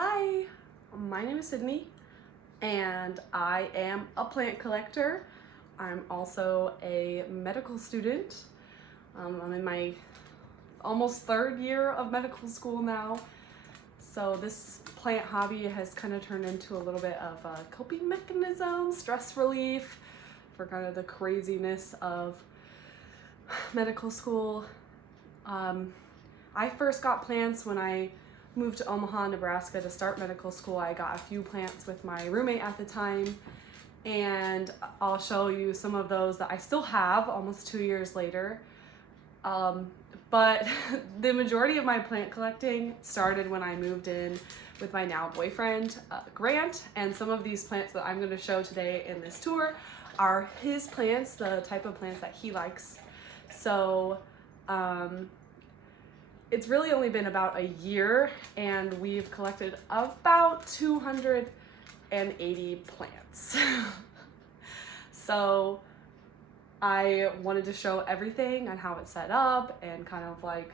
Hi, my name is Sydney and I am a plant collector. I'm also a medical student. I'm in my almost third year of medical school now. So this plant hobby has kind of turned into a little bit of a coping mechanism, stress relief for kind of the craziness of medical school. I first got plants when I moved to Omaha, Nebraska to start medical school. I got a few plants with my roommate at the time, and I'll show you some of those that I still have almost 2 years later. But the majority of my plant collecting started when I moved in with my now boyfriend, Grant, and some of these plants that I'm going to show today in this tour are his plants, the type of plants that he likes. So it's really only been about a year and we've collected about 280 plants. So I wanted to show everything and how it's set up and kind of like,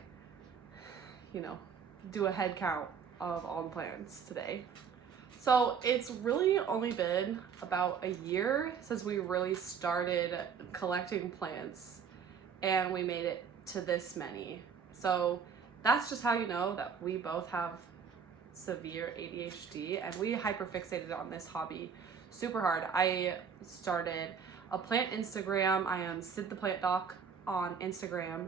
do a head count of all the plants today. So it's really only been about a year since we really started collecting plants and we made it to this many. So that's just how you know that we both have severe ADHD and we hyperfixated on this hobby super hard. I started a plant Instagram. I am SydthePlantDoc on Instagram,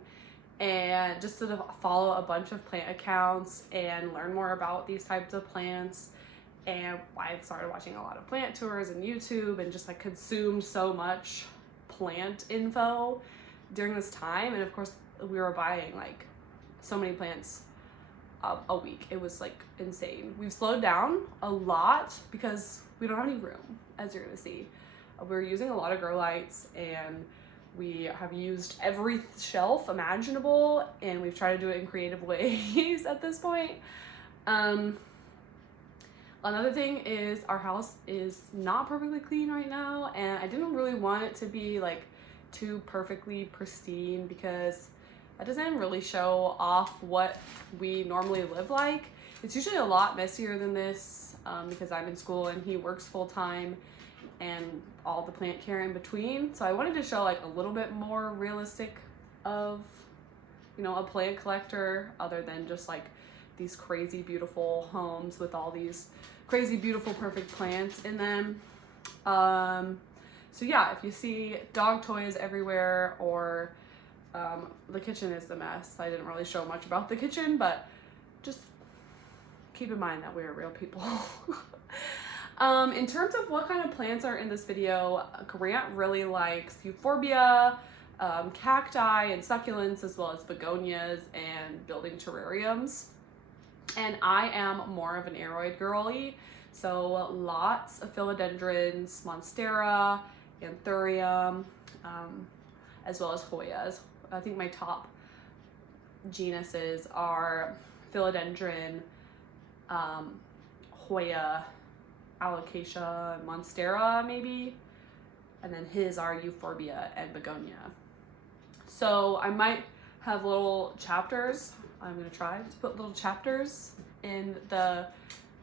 and just to follow a bunch of plant accounts and learn more about these types of plants. And I started watching a lot of plant tours and YouTube and just like consumed so much plant info during this time. And of course we were buying like so many plants a week. It was like insane. We've slowed down a lot because we don't have any room, as you're gonna see. We're using a lot of grow lights and we have used every shelf imaginable and we've tried to do it in creative ways at this point. Another thing is our house is not perfectly clean right now, and I didn't really want it to be like too perfectly pristine because that doesn't really show off what we normally live like. It's usually a lot messier than this because I'm in school and he works full time and all the plant care in between. So I wanted to show like a little bit more realistic of, a plant collector other than just like these crazy beautiful homes with all these crazy beautiful perfect plants in them. So yeah, if you see dog toys everywhere or the kitchen is the mess. I didn't really show much about the kitchen, but just keep in mind that we're real people. In terms of what kind of plants are in this video, Grant really likes Euphorbia, cacti and succulents, as well as begonias and building terrariums. And I am more of an aroid girly, so lots of philodendrons, Monstera, anthurium, as well as Hoyas. I think my top genuses are Philodendron, Hoya, Alocasia, Monstera maybe, and then his are Euphorbia and Begonia. So I might have little chapters. I'm gonna try to put little chapters at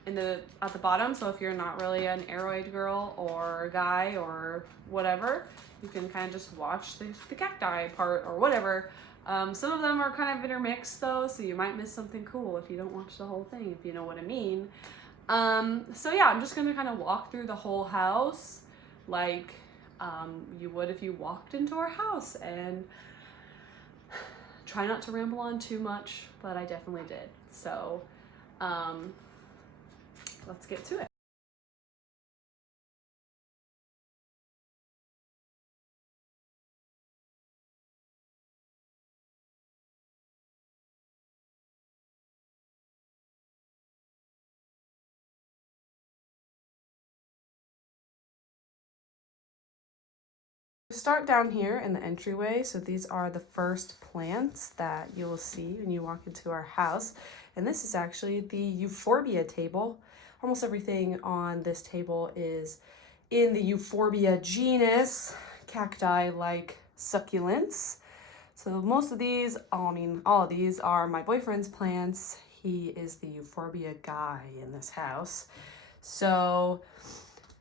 the bottom. So if you're not really an aroid girl or guy or whatever, you can kind of just watch the cacti part or whatever. Some of them are kind of intermixed though, so you might miss something cool if you don't watch the whole thing, if you know what I mean. So yeah, I'm just gonna kind of walk through the whole house like you would if you walked into our house, and try not to ramble on too much, but I definitely did. So let's get to it. Start down here in the entryway. So these are the first plants that you will see when you walk into our house. And this is actually the Euphorbia table. Almost everything on this table is in the Euphorbia genus, cacti-like succulents. So most of these, all of these are my boyfriend's plants. He is the Euphorbia guy in this house. So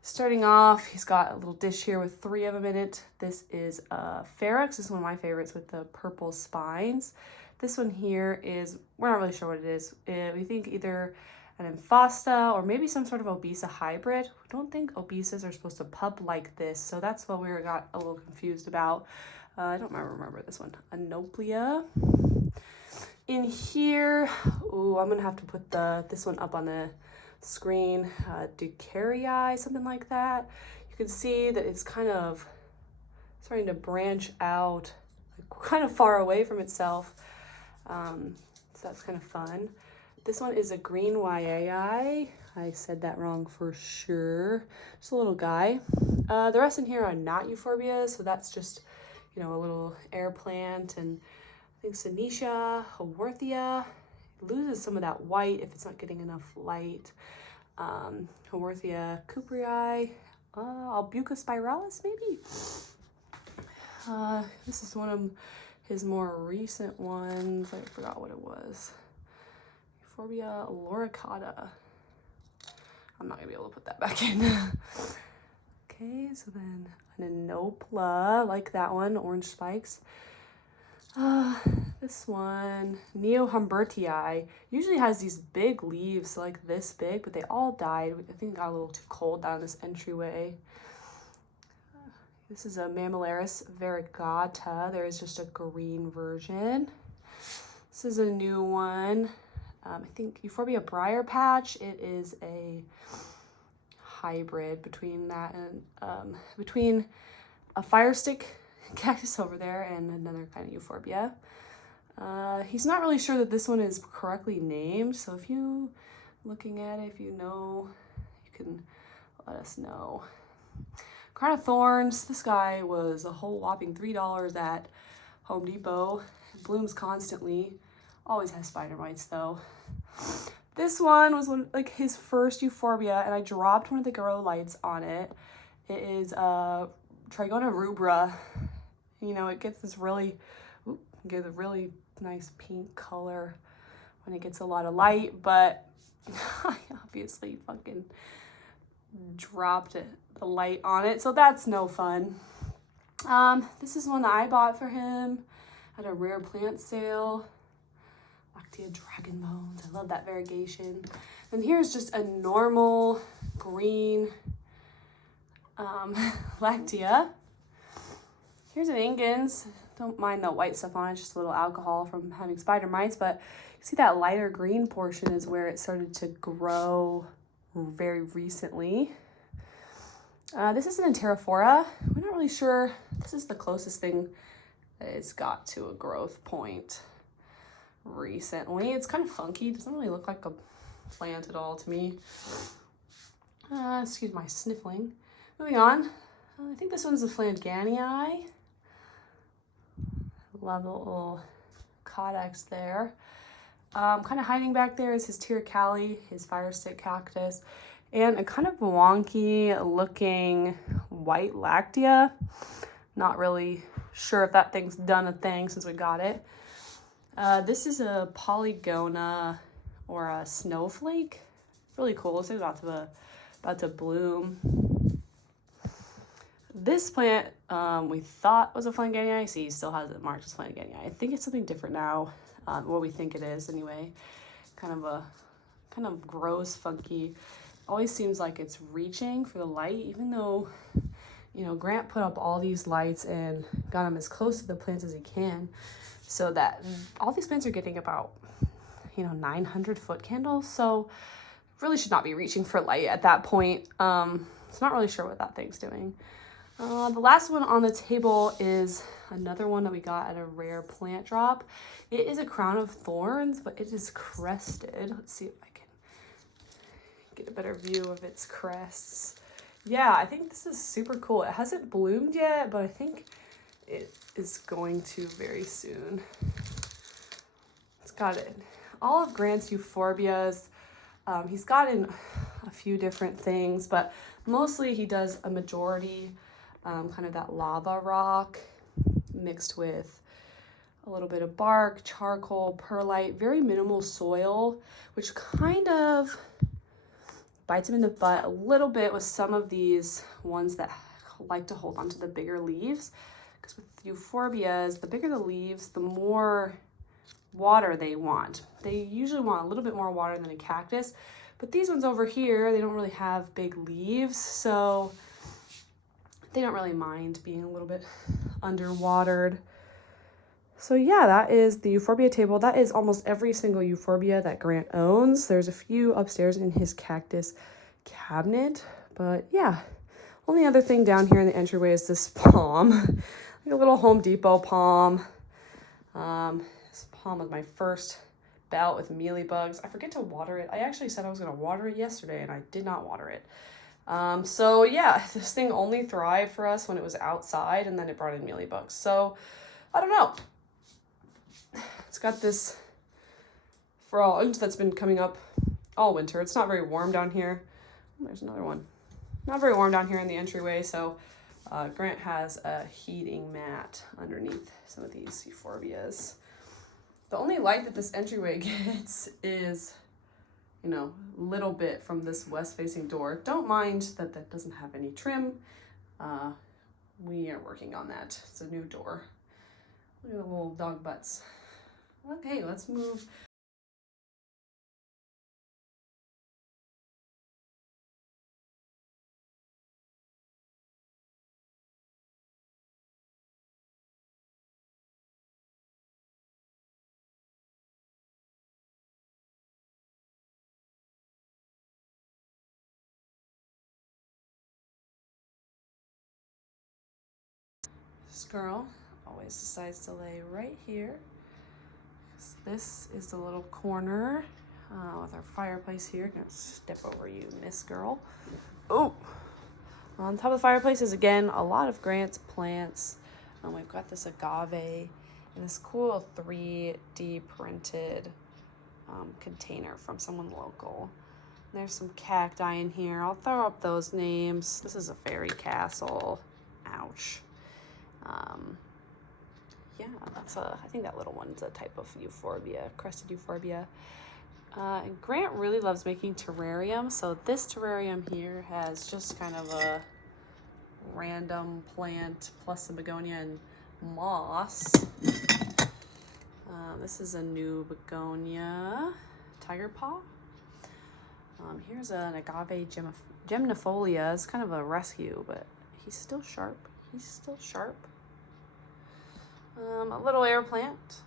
starting off, he's got a little dish here with 3 of them in it. This is Ferox. This is one of my favorites with the purple spines. This one here is, we're not really sure what it is. We think either an Amphasta or maybe some sort of Obesa hybrid. We don't think Obesas are supposed to pup like this, so that's what we got a little confused about. I don't remember this one. Anoplia. In here, ooh, I'm gonna have to put this one up on the screen. Ducarii, something like that. You can see that it's kind of starting to branch out, like, kind of far away from itself. So that's kind of fun. This one is a green YAI. I said that wrong for sure. Just a little guy. The rest in here are not Euphorbias, so that's just, you know, a little air plant. And I think Senecia, Haworthia, loses some of that white if it's not getting enough light. Haworthia Cooperi, Albuca spiralis maybe. This is one of his more recent ones. I forgot what it was. Euphorbia loricata. I'm not gonna be able to put that back in. Okay, so then an Anopla, like that one, orange spikes. This one, Neo-Humbertii, usually has these big leaves, like this big, but they all died. I think it got a little too cold down this entryway. This is a Mammillaris variegata. There is just a green version. This is a new one. I think Euphorbia briar patch. It is a hybrid between that and between a fire stick cactus over there and another kind of Euphorbia. He's not really sure that this one is correctly named, so if you looking at it, if you know, you can let us know. Crown of Thorns, this guy was a whole whopping $3 at Home Depot. It blooms constantly. Always has spider mites though. This one was like his first Euphorbia, and I dropped one of the grow lights on it. It is Trigona rubra. You know, it gets this really, get a really nice pink color when it gets a lot of light, but I obviously fucking dropped the light on it, so that's no fun. This is one that I bought for him at a rare plant sale. Lactea dragon bones. I love that variegation. And here's just a normal green Lactea. Here's an Ingens. Don't mind the white stuff on it, just a little alcohol from having spider mites, but you see that lighter green portion is where it started to grow very recently. This is an Enterophora. We're not really sure. This is the closest thing that it's got to a growth point recently. It's kind of funky. It doesn't really look like a plant at all to me. Excuse my sniffling. Moving on. I think this one's a Philodendron. Love the little codex there. Kind of hiding back there is his Tiricali, his fire stick cactus, and a kind of wonky looking white Lactea. Not really sure if that thing's done a thing since we got it. This is a Polygona or a snowflake. Really cool. It's about to bloom. This plant we thought was a Philodendron. See, he still has it marked as Philodendron. I think it's something different now. What we think it is anyway. Kind of gross, funky. Always seems like it's reaching for the light, even though, you know, Grant put up all these lights and got them as close to the plants as he can, so that all these plants are getting about, you know, 900 foot candles. So really should not be reaching for light at that point. So not really sure what that thing's doing. The last one on the table is another one that we got at a rare plant drop. It is a crown of thorns, but it is crested. Let's see if I can get a better view of its crests. Yeah, I think this is super cool. It hasn't bloomed yet, but I think it is going to very soon. It's got it. All of Grant's Euphorbias. He's gotten a few different things, but mostly he does a majority kind of that lava rock mixed with a little bit of bark, charcoal, perlite, very minimal soil, which kind of bites them in the butt a little bit with some of these ones that like to hold onto the bigger leaves. Because with Euphorbias, the bigger the leaves, the more water they want. They usually want a little bit more water than a cactus, but these ones over here, they don't really have big leaves, so they don't really mind being a little bit underwatered. So yeah, that is the Euphorbia table. That is almost every single Euphorbia that Grant owns. There's a few upstairs in his cactus cabinet, but yeah. Only other thing down here in the entryway is this palm, like a little Home Depot palm. This palm was my first bout with mealybugs. I forget to water it. I actually said I was gonna water it yesterday and I did not water it. So yeah, this thing only thrived for us when it was outside, and then it brought in mealybugs. So I don't know. It's got this frond that's been coming up all winter. It's not very warm down here. There's another one. Not very warm down here in the entryway, so Grant has a heating mat underneath some of these Euphorbias. The only light that this entryway gets is, you know, a little bit from this west-facing door. Don't mind that that doesn't have any trim. We are working on that. It's a new door. Look at the little dog butts. Okay, let's move. This girl always decides to lay right here. This is the little corner with our fireplace here. Gonna step over you, Miss Girl. Oh, on top of the fireplace is again a lot of Grant's plants. We've got this agave and this cool 3D printed container from someone local. And there's some cacti in here. I'll throw up those names. This is a fairy castle. Ouch. Yeah, I think that little one's a type of Euphorbia, crested Euphorbia. And Grant really loves making terrariums, so this terrarium here has just kind of a random plant plus some begonia and moss. This is a new begonia, tiger paw. Here's an agave gemnifolia. It's kind of a rescue, but he's still sharp. He's still sharp. A little air plant.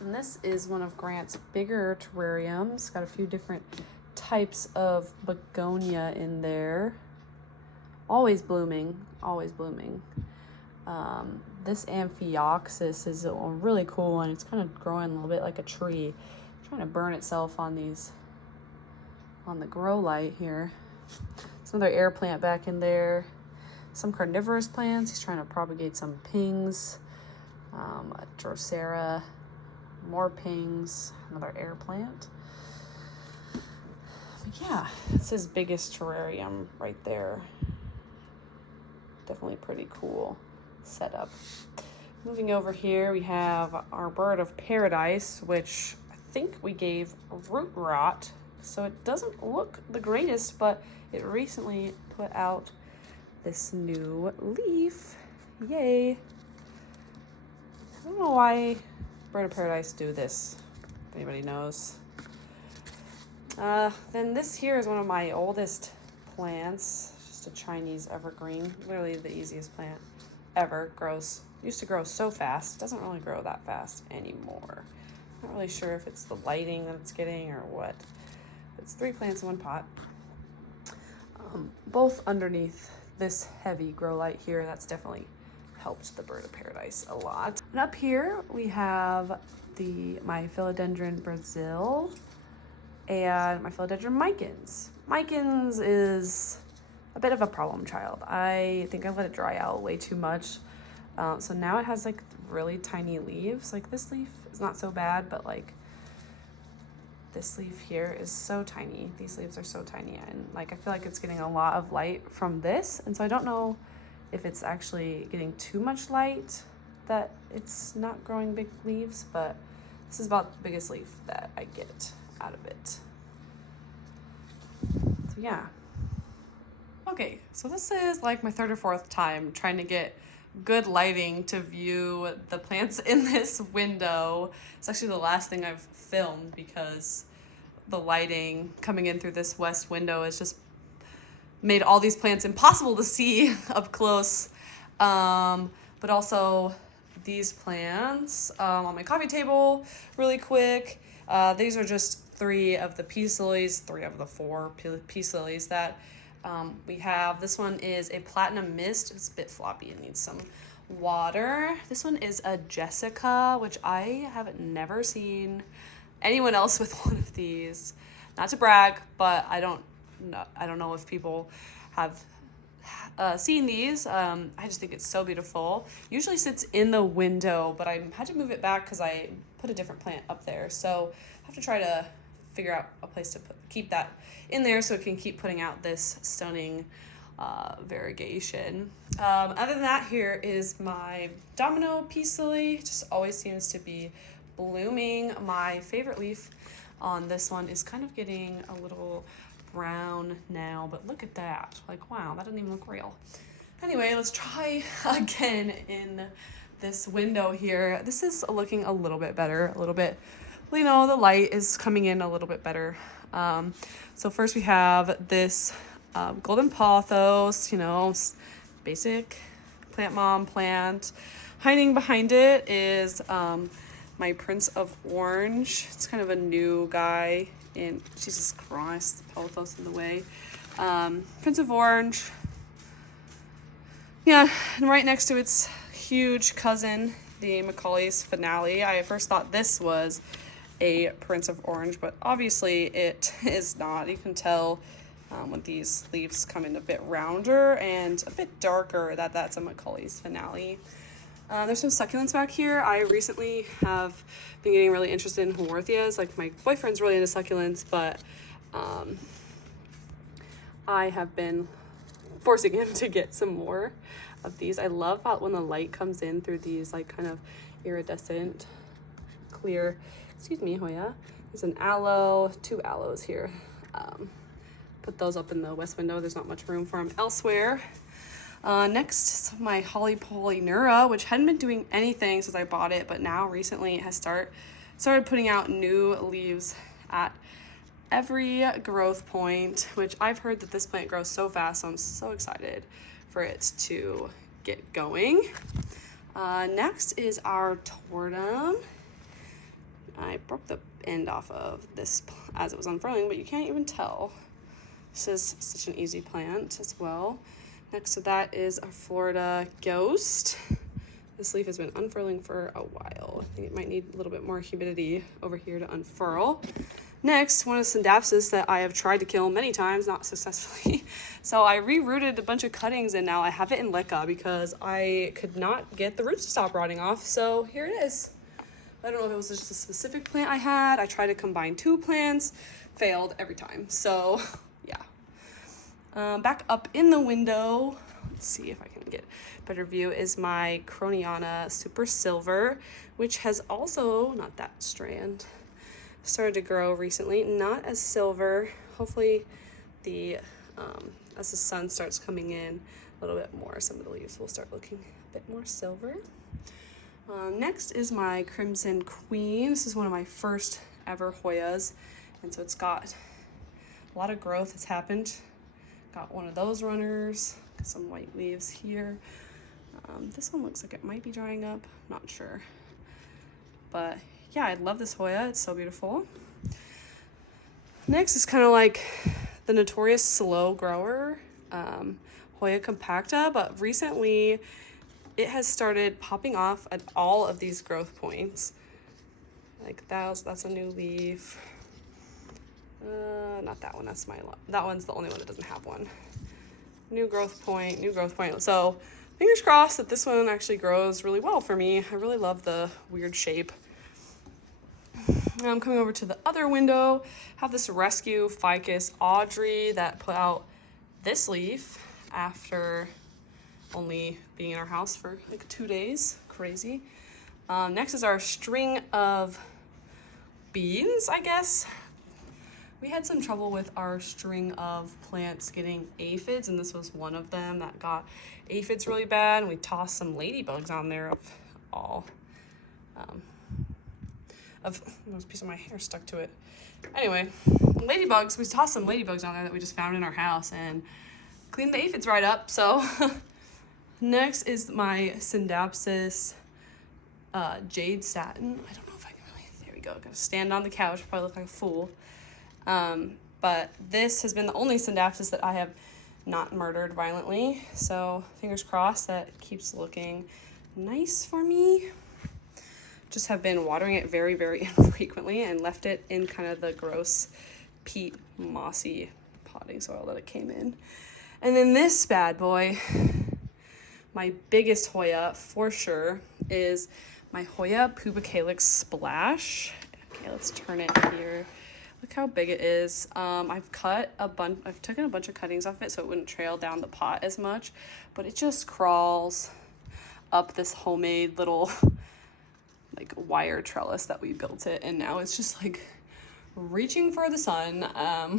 And this is one of Grant's bigger terrariums. Got a few different types of begonia in there. Always blooming, always blooming. This amphioxus is a really cool one. It's kind of growing a little bit like a tree. Trying to burn itself on the grow light here. There's another air plant back in there. Some carnivorous plants. He's trying to propagate some pings. A Drosera, more pings, another air plant. But yeah, it's his biggest terrarium right there. Definitely pretty cool setup. Moving over here, we have our bird of paradise, which I think we gave root rot, so it doesn't look the greatest, but it recently put out this new leaf. Yay. I don't know why bird of paradise do this, if anybody knows. Then this here is one of my oldest plants, just a Chinese evergreen, literally the easiest plant ever. Used to grow so fast, doesn't really grow that fast anymore. Not really sure if it's the lighting that it's getting or what. It's 3 plants in one pot. Both underneath this heavy grow light here. That's definitely helped the bird of paradise a lot. And up here we have my Philodendron Brazil and my Philodendron Micans. Micans is a bit of a problem child. I think I let it dry out way too much. So now it has like really tiny leaves. Like this leaf is not so bad, but like this leaf here is so tiny. These leaves are so tiny, and like I feel like it's getting a lot of light from this, and so I don't know if it's actually getting too much light that it's not growing big leaves, but this is about the biggest leaf that I get out of it. So yeah. Okay, so this is like my third or fourth time trying to get good lighting to view the plants in this window. It's actually the last thing I've filmed because the lighting coming in through this west window has just made all these plants impossible to see up close. But also these plants on my coffee table really quick. These are just 3 of the peace lilies, 3 of the 4 peace lilies that we have. This one is a platinum mist. It's a bit floppy and needs some water. This one is a Jessica, which I have never seen anyone else with one of these. Not to brag, but I don't know if people have seen these. I just think it's so beautiful. Usually sits in the window, but I had to move it back because I put a different plant up there. So I have to try to figure out a place to keep that in there so it can keep putting out this stunning variegation. Other than that, here is my domino peace lily. Just always seems to be blooming. My favorite leaf on this one is kind of getting a little brown now, but look at that. Like, wow, that doesn't even look real. Anyway, let's try again in this window here. This is looking a little bit better, a little bit, you know, the light is coming in a little bit better. So first we have this golden pothos, you know, basic plant mom plant. Hiding behind it is my Prince of Orange. It's kind of a new guy in, Jesus Christ, pothos in the way. Prince of Orange. Yeah, and right next to its huge cousin, the Macaulay's Finale. I first thought this was a Prince of Orange, but obviously it is not. You can tell when these leaves come in a bit rounder and a bit darker that that's a Macaulay's Finale. There's some succulents back here. I recently have been getting really interested in Euphorbias. Like, my boyfriend's really into succulents, but I have been forcing him to get some more of these. I love how when the light comes in through these like kind of iridescent clear, excuse me, Hoya. There's an aloe, 2 aloes here. Put those up in the west window. There's not much room for them elsewhere. Next, my Holly Polynura, which hadn't been doing anything since I bought it, but now recently it has started putting out new leaves at every growth point, which I've heard that this plant grows so fast, so I'm so excited for it to get going. Next is our tortum. I broke the end off of this as it was unfurling, but you can't even tell. This is such an easy plant as well. Next to that is a Florida Ghost. This leaf has been unfurling for a while. I think it might need a little bit more humidity over here to unfurl. Next, one of Syndapsis that I have tried to kill many times, not successfully. So I rerooted a bunch of cuttings and now I have it in leca because I could not get the roots to stop rotting off. So here it is. I don't know if it was just a specific plant I had. I tried to combine 2 plants, failed every time. So yeah. Back up in the window, let's see if I can get a better view, is my Croniana Super Silver, which has also, not that strand, started to grow recently. Not as silver. Hopefully as the sun starts coming in a little bit more, some of the leaves will start looking a bit more silver. Next is my Crimson Queen. This is one of my first ever Hoyas, and so it's got a lot of growth that's happened. Got one of those runners, got some white leaves here. This one looks like it might be drying up, not sure. But yeah, I love this Hoya, it's so beautiful. Next is kind of like the notorious slow grower, Hoya compacta, but recently it has started popping off at all of these growth points. Like that's a new leaf. Not that one, that one's the only one that doesn't have one. New growth point. So fingers crossed that this one actually grows really well for me. I really love the weird shape. I'm coming over to the other window. Have this rescue ficus Audrey that put out this leaf after only being in our house for like 2 days. crazy. Next is our string of beans, I guess. We had some trouble with our string of plants getting aphids, and this was one of them that got aphids really bad, and we tossed some ladybugs on there there's a piece of my hair stuck to it. Anyway, ladybugs, we tossed some ladybugs on there that we just found in our house and cleaned the aphids right up, so. Next is my Synapsis jade satin. I don't know if I can really, there we go, gotta stand on the couch, probably look like a fool. But this has been the only Synapsis that I have not murdered violently, so fingers crossed that keeps looking nice for me. Just have been watering it very, very infrequently and left it in kind of the gross peat mossy potting soil that it came in. And then this bad boy, my biggest Hoya for sure, is my Hoya pubicalyx splash. Okay, let's turn it here. Look how big it is. I've taken a bunch of cuttings off it so it wouldn't trail down the pot as much, but it just crawls up this homemade little like wire trellis that we built it, and now it's just like reaching for the sun. I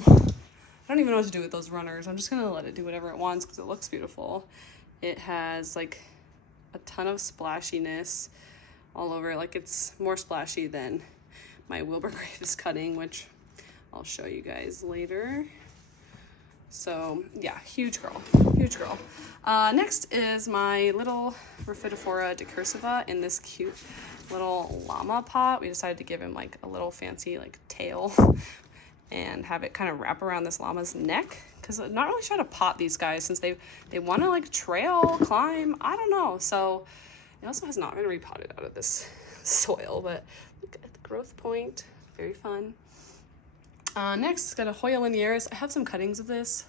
don't even know what to do with those runners. I'm just gonna let it do whatever it wants because it looks beautiful. It has like a ton of splashiness all over. Like it's more splashy than my Wilbur Graves cutting, which I'll show you guys later. So yeah, huge girl, huge girl. Next is my little Rhaphidophora decursiva in this cute little llama pot. We decided to give him like a little fancy like tail and have it kind of wrap around this llama's neck, because I'm not really sure how to pot these guys since they want to like trail, climb, I don't know. So it also has not been repotted out of this soil, but look at the growth point, very fun. Next, got a Hoya linearis. I have some cuttings of this,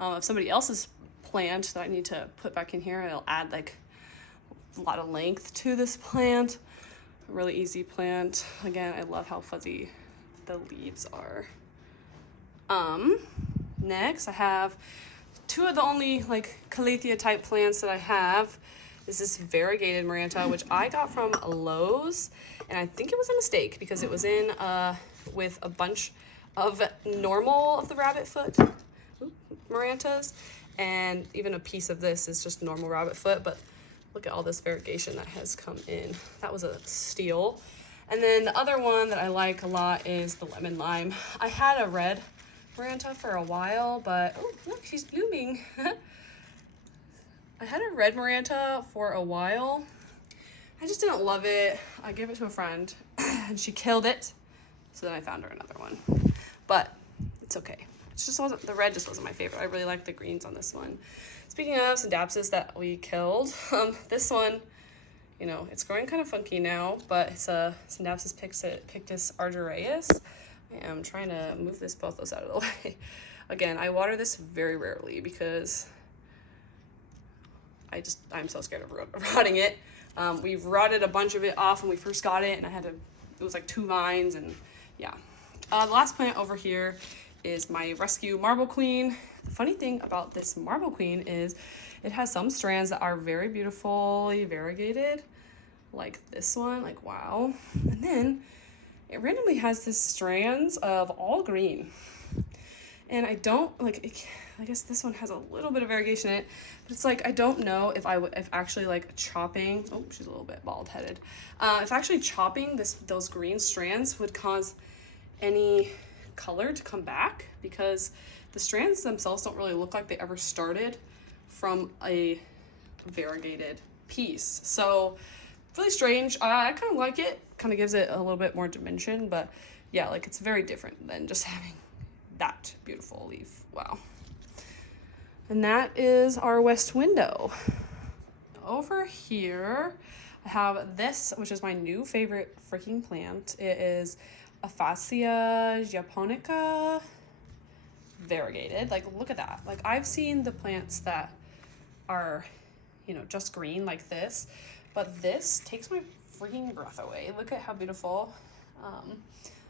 of somebody else's plant that I need to put back in here. It'll add like a lot of length to this plant. A really easy plant. Again, I love how fuzzy the leaves are. Next, I have two of the only like calathea type plants that I have. This is variegated Maranta, which I got from Lowe's, and I think it was a mistake because it was in with a bunch of normal of the rabbit foot Marantas, and even a piece of this is just normal rabbit foot, but look at all this variegation that has come in. That was a steal. And then the other one that I like a lot is the lemon lime. I had a red Maranta for a while, but oh look, she's blooming. I had a red Maranta for a while. I just didn't love it. I gave it to a friend and she killed it. So then I found her another one, but it's okay. It just wasn't, the red just wasn't my favorite. I really like the greens on this one. Speaking of Synapsis that we killed, this one, you know, it's growing kind of funky now, but it's a Synapsis pictus argyraeus. I am trying to move both those out of the way. Again, I water this very rarely because I'm so scared of rotting it. We've rotted a bunch of it off when we first got it, and it was like 2 vines, and yeah. The last plant over here is my rescue Marble Queen. The funny thing about this Marble Queen is it has some strands that are very beautifully variegated, like this one, like wow. And then it randomly has these strands of all green. And I don't, like, I guess this one has a little bit of variegation in it, but it's like, I don't know if if actually like chopping, oh, she's a little bit bald-headed. If actually chopping those green strands would cause any color to come back, because the strands themselves don't really look like they ever started from a variegated piece. So really strange. I kind of like it, kind of gives it a little bit more dimension, but yeah, like it's very different than just having that beautiful leaf. Wow. And that is our west window. Over here, I have this, which is my new favorite freaking plant. It is Acacia japonica variegated. Like, look at that. Like, I've seen the plants that are, you know, just green like this, but this takes my freaking breath away. Look at how beautiful.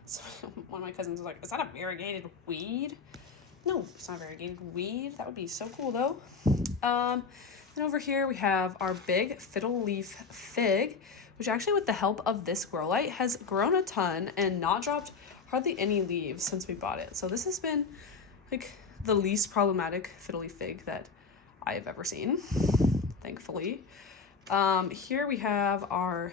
So one of my cousins was like, is that a variegated weed? No, it's not a variegated weed. That would be so cool though. Then And over here we have our big fiddle leaf fig, which actually with the help of this grow light has grown a ton and not dropped hardly any leaves since we bought it. So this has been like the least problematic fiddle leaf fig that I have ever seen, thankfully. Here we have our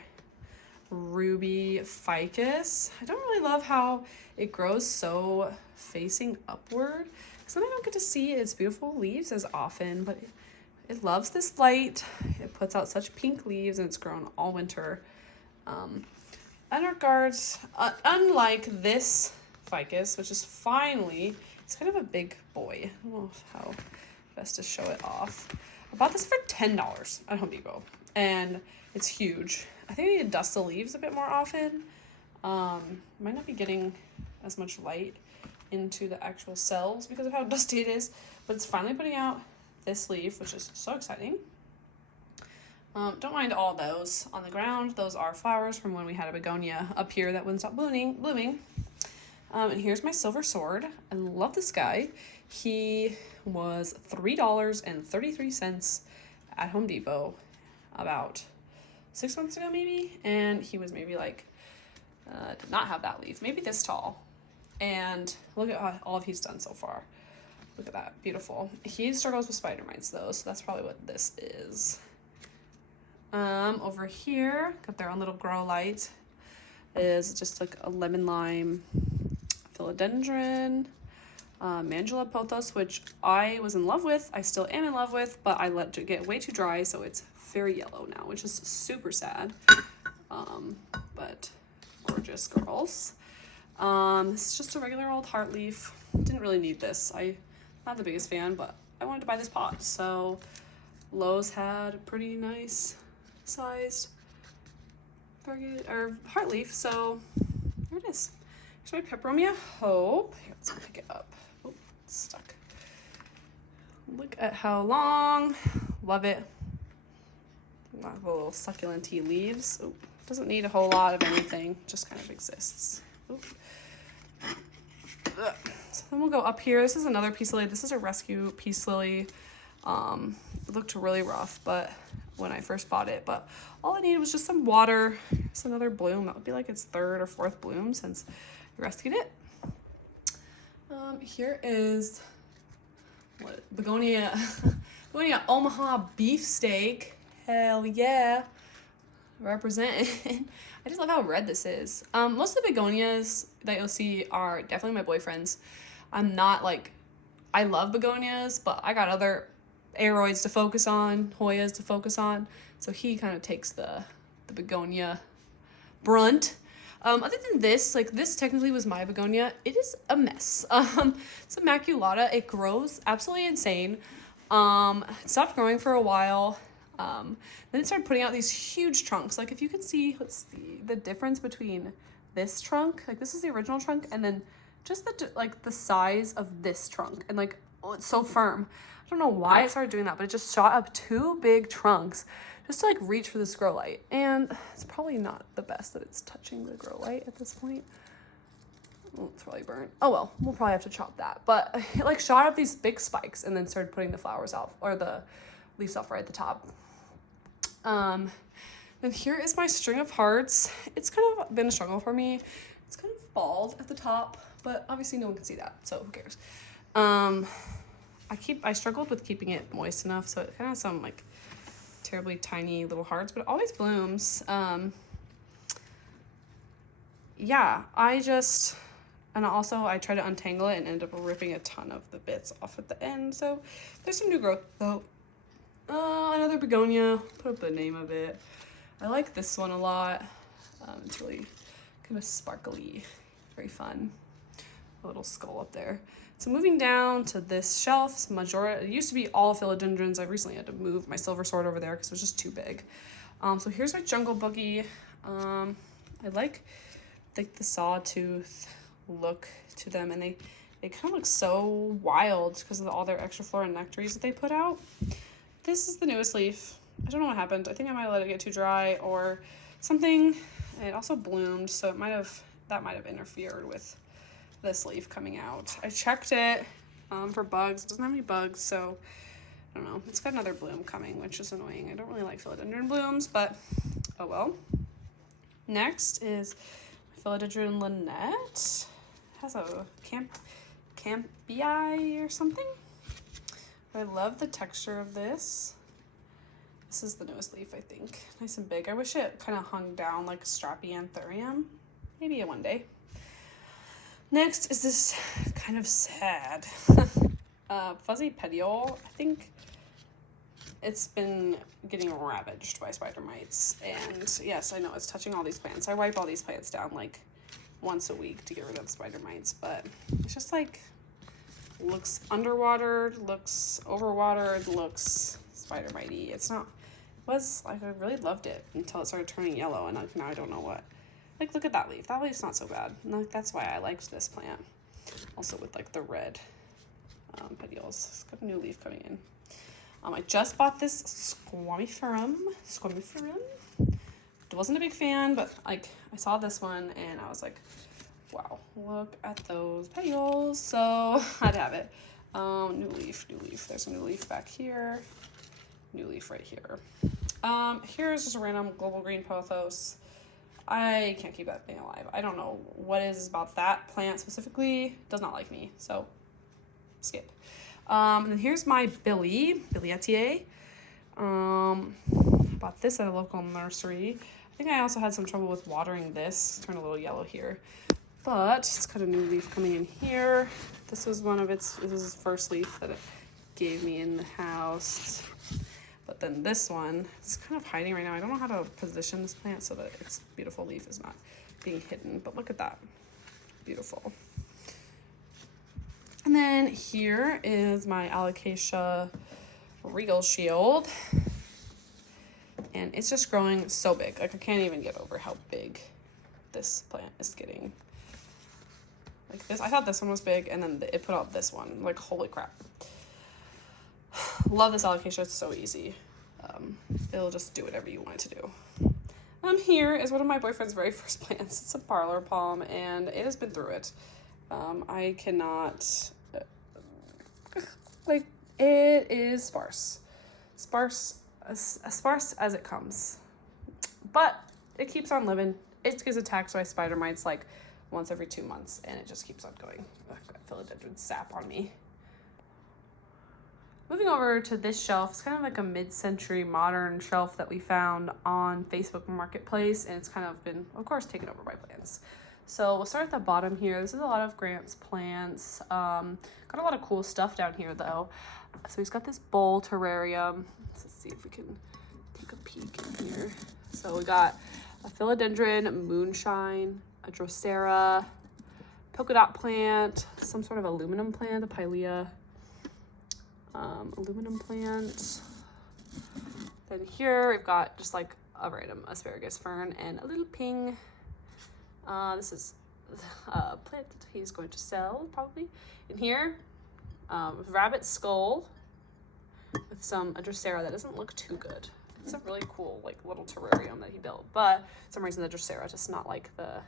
ruby ficus. I don't really love how it grows so facing upward because then I don't get to see its beautiful leaves as often, but it loves this light. It puts out such pink leaves and it's grown all winter. Unlike this ficus, which is finally, it's kind of a big boy. I don't know how best to show it off. I bought this for $10 at Home Depot and it's huge. I think I need to dust the leaves a bit more often. Might not be getting as much light into the actual cells because of how dusty it is, but it's finally putting out this leaf, which is so exciting. Don't mind all those on the ground. Those are flowers from when we had a begonia up here that wouldn't stop blooming. And here's my silver sword. I love this guy. He was $3.33 at Home Depot about 6 months ago maybe, and he was maybe like did not have that leaf, maybe this tall. And look at all he's done so far. Look at that, beautiful. He struggles with spider mites though, so that's probably what this is. Over here, got their own little grow light. Is just like a lemon lime philodendron, Mandula pothos, which I was in love with. I still am in love with, but I let it get way too dry, so it's very yellow now, which is super sad. But gorgeous girls. This is just a regular old heart leaf. Didn't really need this. I'm not the biggest fan, but I wanted to buy this pot. So Lowe's had a pretty nice sized heart leaf. So here it is. Here's my peperomia hope. Here, let's pick it up. Oh, it's stuck. Look at how long. Love it. A lot of little succulent-y leaves. Oh, doesn't need a whole lot of anything. Just kind of exists. Oh. So then we'll go up here. This is another peace lily. This is a rescue peace lily. It looked really rough, but when I first bought it, but all I needed was just some water. It's another bloom. That would be like its third or fourth bloom since I rescued it. Here is what begonia begonia Omaha beefsteak. Hell yeah, representing. I just love how red this is. Most of the begonias that you'll see are definitely my boyfriend's. I'm not like, I love begonias, but I got other aroids to focus on, hoyas to focus on, so he kind of takes the begonia brunt. Other than this, like this technically was my begonia. It is a mess. It's immaculata. It grows absolutely insane. It stopped growing for a while. Then it started putting out these huge trunks. Like if you can see, let's see the difference between this trunk, like this is the original trunk, and then just the size of this trunk, and like, oh, it's so firm. I don't know why it started doing that, but it just shot up two big trunks just to like reach for this grow light. And it's probably not the best that it's touching the grow light at this point. Oh, it's probably burnt. Oh well, we'll probably have to chop that. But it like shot up these big spikes and then started putting the flowers off, or the leaves off right at the top. Then here is my string of hearts. It's kind of been a struggle for me. It's kind of bald at the top, but obviously no one can see that, so who cares? I struggled with keeping it moist enough, so it kind of has some like terribly tiny little hearts, but it always blooms. Yeah, and also I tried to untangle it and ended up ripping a ton of the bits off at the end, so there's some new growth though. Another begonia, put up the name of it. I like this one a lot. It's really kind of sparkly, very fun. A little skull up there. So moving down to this shelf, it used to be all philodendrons. I recently had to move my silver sword over there because it was just too big. So here's my jungle boogie. I like the sawtooth look to them, and they kind of look so wild because of all their extra flora and nectaries that they put out. This is the newest leaf. I don't know what happened. I think I might have let it get too dry or something. It also bloomed, so that might have interfered with this leaf coming out. I checked it for bugs. It doesn't have any bugs, so I don't know. It's got another bloom coming, which is annoying. I don't really like philodendron blooms, but oh well. Next is Philodendron Lynette. It has a campii or something. I love the texture of this. This is the newest leaf, I think. Nice and big. I wish it kind of hung down like a strappy anthurium. Maybe one day. Next is this kind of sad fuzzy petiole. I think it's been getting ravaged by spider mites. And yes, I know it's touching all these plants. I wipe all these plants down like once a week to get rid of spider mites, but it's just like looks underwatered, looks overwatered, looks spider mitey. It's not, it was like, I really loved it until it started turning yellow, and like now I don't know what. Like, look at that leaf. That leaf's not so bad. And like, that's why I liked this plant. Also with like the red petioles. It's got a new leaf coming in. I just bought this squamiferum. Wasn't a big fan, but like I saw this one and I was like, wow, look at those petioles. So I had to have it. New leaf. There's a new leaf back here. New leaf right here. Here's just a random global green pothos. I can't keep that thing alive. I don't know what it is about that plant specifically. Does not like me, so skip. And then here's my Billietier. Bought this at a local nursery. I think I also had some trouble with watering this. Turned a little yellow here. But it's got a new leaf coming in here. This was this is the first leaf that it gave me in the house. But then this one, it's kind of hiding right now. I don't know how to position this plant so that its beautiful leaf is not being hidden. But look at that. Beautiful. And then here is my Alocasia Regal Shield. And it's just growing so big. Like, I can't even get over how big this plant is getting. Like this, I thought this one was big, and then it put out this one. Like, holy crap. Love this Alocasia. It's so easy. It'll just do whatever you want it to do. Here is one of my boyfriend's very first plants. It's a parlor palm, and it has been through it. I cannot, like, it is sparse. As sparse as it comes. But it keeps on living. It gets attacked by spider mites like once every 2 months, and it just keeps on going. I've got philodendron sap on me. Moving over to this shelf, it's kind of like a mid-century modern shelf that we found on Facebook Marketplace, and it's kind of been, of course, taken over by plants. So we'll start at the bottom here. This is a lot of Grant's plants. Got a lot of cool stuff down here, though. So he's got this bowl terrarium. Let's see if we can take a peek in here. So we got a philodendron, moonshine, a drosera, polka dot plant, some sort of aluminum plant, a pilea, aluminum plant. Then here we've got just like a random asparagus fern and a little ping. This is a plant that he's going to sell probably. In here, rabbit skull with a drosera that doesn't look too good. It's a really cool like little terrarium that he built, but for some reason the drosera just not like the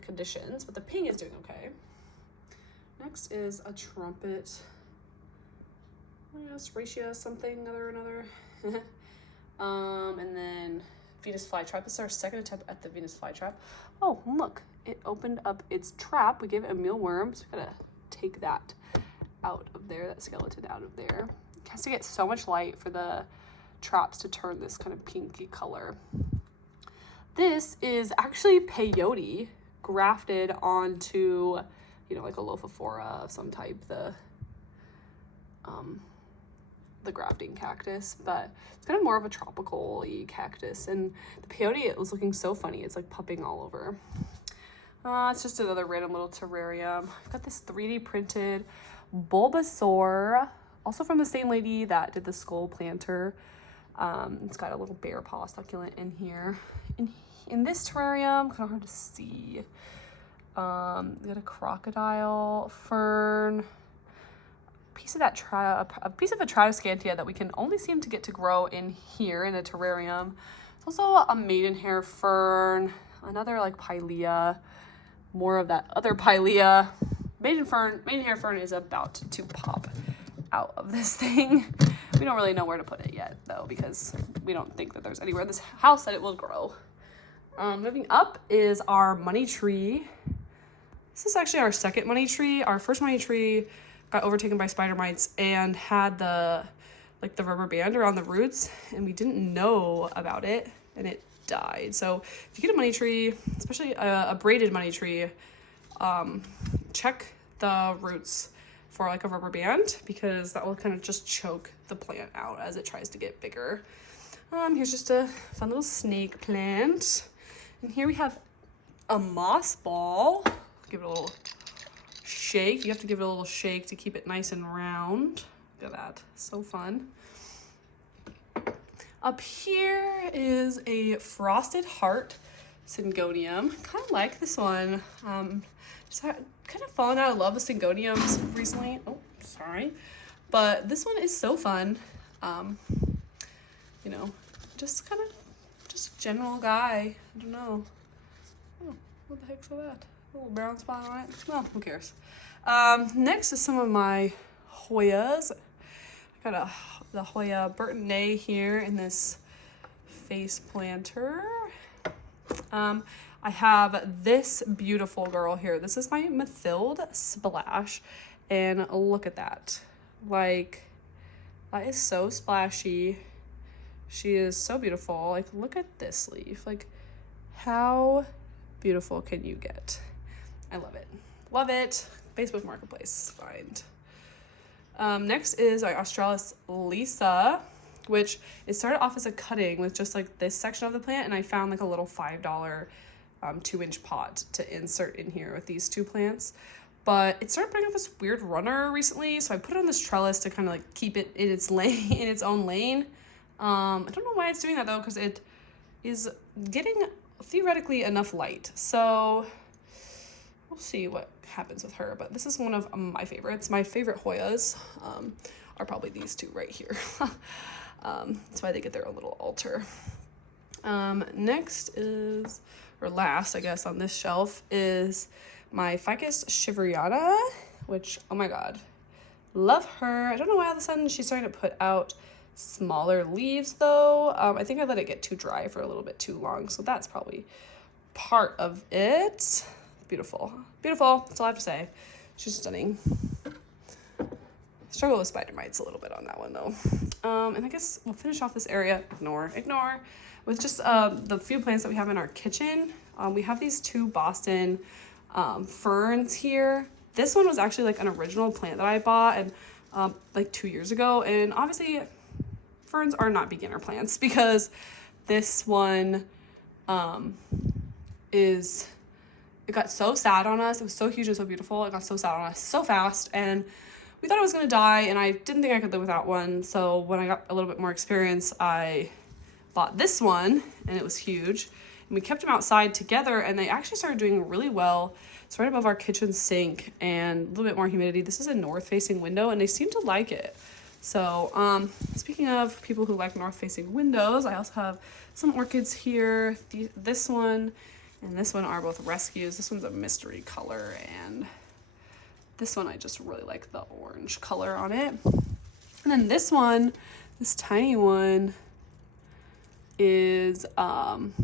conditions, but the ping is doing okay. Next is a trumpet. Ratio something, another. And then Venus flytrap. This is our second attempt at the Venus flytrap. Oh, look, it opened up its trap. We gave it a mealworm, so we gotta take that out of there, that skeleton out of there. It has to get so much light for the traps to turn this kind of pinky color. This is actually peyote grafted onto, like a Lophophora of some type, the grafting cactus, but it's kind of more of a tropical-y cactus, and the peyote, it was looking so funny. It's like popping all over. It's just another random little terrarium. I've got this 3D printed Bulbasaur, also from the same lady that did the skull planter. It's got a little bear paw succulent in here. In this terrarium, kind of hard to see. We got a crocodile fern, a piece of a tradescantia that we can only seem to get to grow in here in a terrarium. It's also a maidenhair fern, another like pilea, more of that other pilea. Maidenhair fern is about to pop out of this thing. We don't really know where to put it yet, though, because we don't think that there's anywhere in this house that it will grow. Moving up is our money tree. This is actually our second money tree. Our first money tree got overtaken by spider mites and had the rubber band around the roots, and we didn't know about it, and it died. So if you get a money tree, especially a braided money tree, check the roots for like a rubber band, because that will kind of just choke the plant out as it tries to get bigger. Here's just a fun little snake plant. And here we have a moss ball. Give it a little shake. You have to give it a little shake to keep it nice and round. Look at that, so fun. Up here is a frosted heart syngonium. Kind of like this one. Just kind of fallen out of love with syngoniums recently. Oh, sorry. But this one is so fun. You know, just a general guy. I don't know. Oh, what the heck's that? A little brown spot on it. Well, who cares? Next is some of my Hoyas. I got the Hoya Burtonay here in this face planter. I have this beautiful girl here. This is my Mathilde Splash, and look at that. Like, that is so splashy. She is so beautiful. Like, look at this leaf. Like, how beautiful can you get? I love it. Love it. Facebook Marketplace find. Next is our Australis Lisa, which it started off as a cutting with just like this section of the plant, and I found like a little $5 2-inch pot to insert in here with these two plants. But it started putting up this weird runner recently, so I put it on this trellis to kind of like keep it in its lane, in its own lane. I don't know why it's doing that though, because it is getting theoretically enough light. So we'll see what happens with her, but this is one of my favorites. My favorite Hoyas are probably these two right here. That's why they get their own little altar. Next is, or last, I guess, on this shelf is my Ficus shiveriana, which, oh my god, love her. I don't know why all of a sudden she's starting to put out smaller leaves though. I think I let it get too dry for a little bit too long, so that's probably part of it. Beautiful. Beautiful. That's all I have to say. She's stunning. Struggle with spider mites a little bit on that one though. And I guess we'll finish off this area, ignore, with just the few plants that we have in our kitchen. We have these two Boston ferns here. This one was actually like an original plant that I bought and like 2 years ago. And obviously ferns are not beginner plants, because this one it got so sad on us. It was so huge and so beautiful. It got so sad on us so fast, and we thought it was gonna die, and I didn't think I could live without one. So when I got a little bit more experience, I bought this one, and it was huge. And we kept them outside together, and they actually started doing really well. It's right above our kitchen sink, and a little bit more humidity. This is a north-facing window, and they seem to like it. So speaking of people who like north-facing windows, I also have some orchids here. This one and this one are both rescues. This one's a mystery color, and this one I just really like the orange color on it. And then this one, this tiny one, is I'm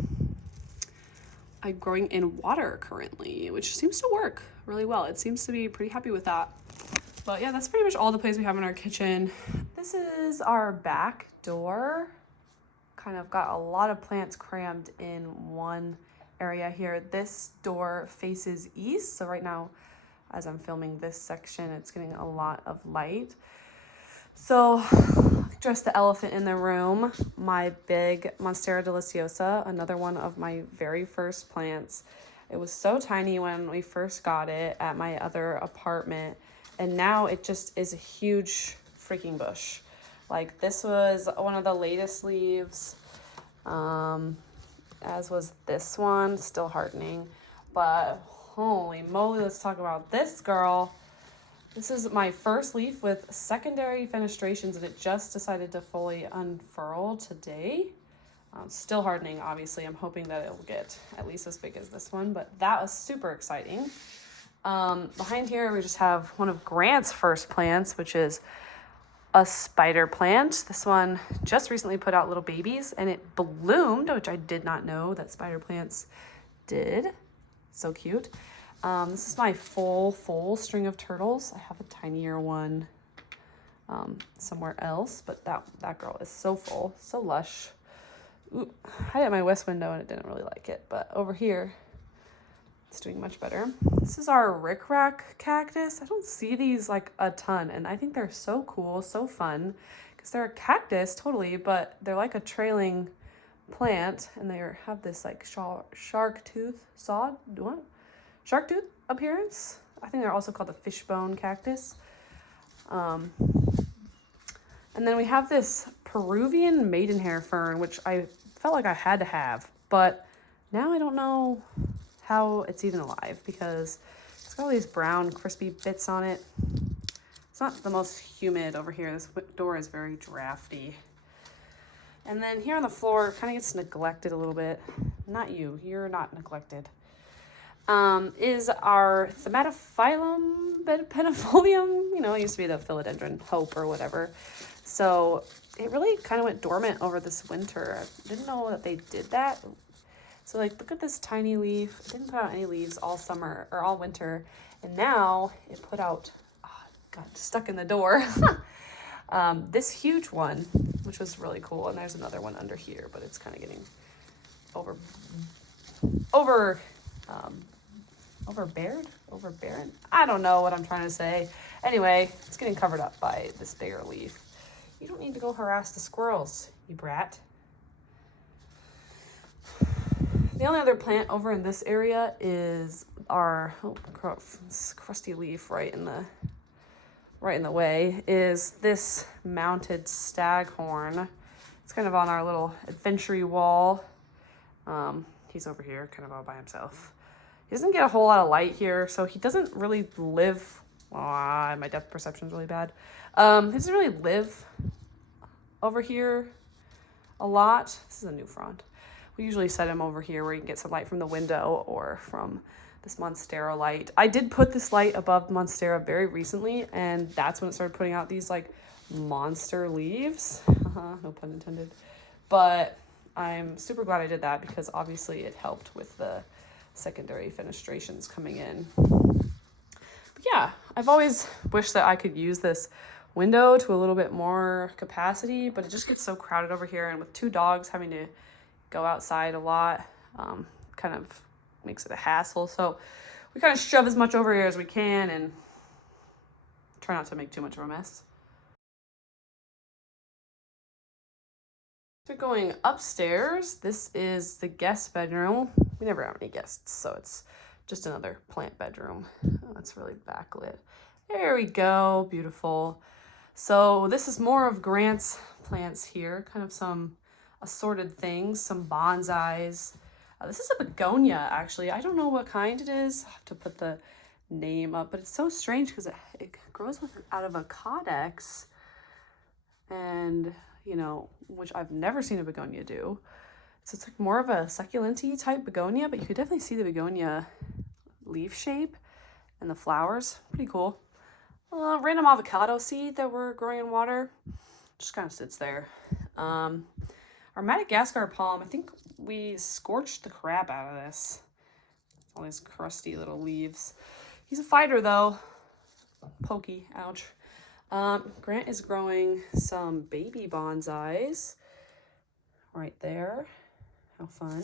growing in water currently, which seems to work really well. It seems to be pretty happy with that. But yeah, that's pretty much all the plants we have in our kitchen. This is our back door. Kind of got a lot of plants crammed in one area here. This door faces east, so right now as I'm filming this section, it's getting a lot of light. So just the elephant in the room, my big Monstera deliciosa, another one of my very first plants. It was so tiny when we first got it at my other apartment, and now it just is a huge freaking bush. Like, this was one of the latest leaves, as was this one, still hardening. But holy moly, let's talk about this girl. This is my first leaf with secondary fenestrations, and it just decided to fully unfurl today. Still hardening, obviously. I'm hoping that it will get at least as big as this one, but that was super exciting. Behind here, we just have one of Grant's first plants, which is a spider plant. This one just recently put out little babies and it bloomed, which I did not know that spider plants did. So cute. This is my full string of turtles. I have a tinier one somewhere else, but that girl is so full, so lush. Ooh, I had it at my west window and it didn't really like it, but over here it's doing much better. This is our rickrack cactus. I don't see these like a ton, and I think they're so cool, so fun, because they're a cactus totally, but they're like a trailing plant, and they have this like shark tooth appearance. I think they're also called the fishbone cactus. And then we have this Peruvian maidenhair fern, which I felt like I had to have, but now I don't know how it's even alive because it's got all these brown crispy bits on it. It's not the most humid over here. This door is very drafty. And then here on the floor, kind of gets neglected a little bit. Not you, you're not neglected. Is our Thematophyllum penifolium. You know, it used to be the Philodendron hope or whatever. So it really kind of went dormant over this winter. I didn't know that they did that. So like, look at this tiny leaf. It didn't put out any leaves all summer or all winter. And now it put out, got stuck in the door. This huge one, which was really cool. And there's another one under here, but it's kind of getting overbearing. I don't know what I'm trying to say. Anyway, it's getting covered up by this bigger leaf. You don't need to go harass the squirrels, you brat. The only other plant over in this area is our crusty leaf right in the way is this mounted staghorn. It's kind of on our little adventure wall. He's over here kind of all by himself. He doesn't get a whole lot of light here, so he doesn't really live. My depth perception is really bad. He doesn't really live over here a lot. This is a new frond. We usually set him over here where you can get some light from the window or from this Monstera light. I did put this light above Monstera very recently, and that's when it started putting out these like monster leaves. No pun intended. But I'm super glad I did that because obviously it helped with the secondary fenestrations coming in. But yeah, I've always wished that I could use this window to a little bit more capacity, but it just gets so crowded over here, and with 2 dogs having to go outside a lot, kind of makes it a hassle. So we kind of shove as much over here as we can and try not to make too much of a mess. So going upstairs, this is the guest bedroom. We never have any guests, so it's just another plant bedroom. Oh, that's really backlit. There we go, beautiful. So this is more of Grant's plants here, kind of some assorted things, some bonsais. This is a begonia, actually. I don't know what kind it is. I'll have to put the name up, but it's so strange because it grows out of a codex, and you know, which I've never seen a begonia do. So it's like more of a succulent-y type begonia, but you could definitely see the begonia leaf shape and the flowers. Pretty cool. Random avocado seed that we're growing in water. Just kind of sits there. Our Madagascar palm, I think we scorched the crap out of this. All these crusty little leaves. He's a fighter though. Pokey, ouch. Grant is growing some baby bonsais right there. How fun.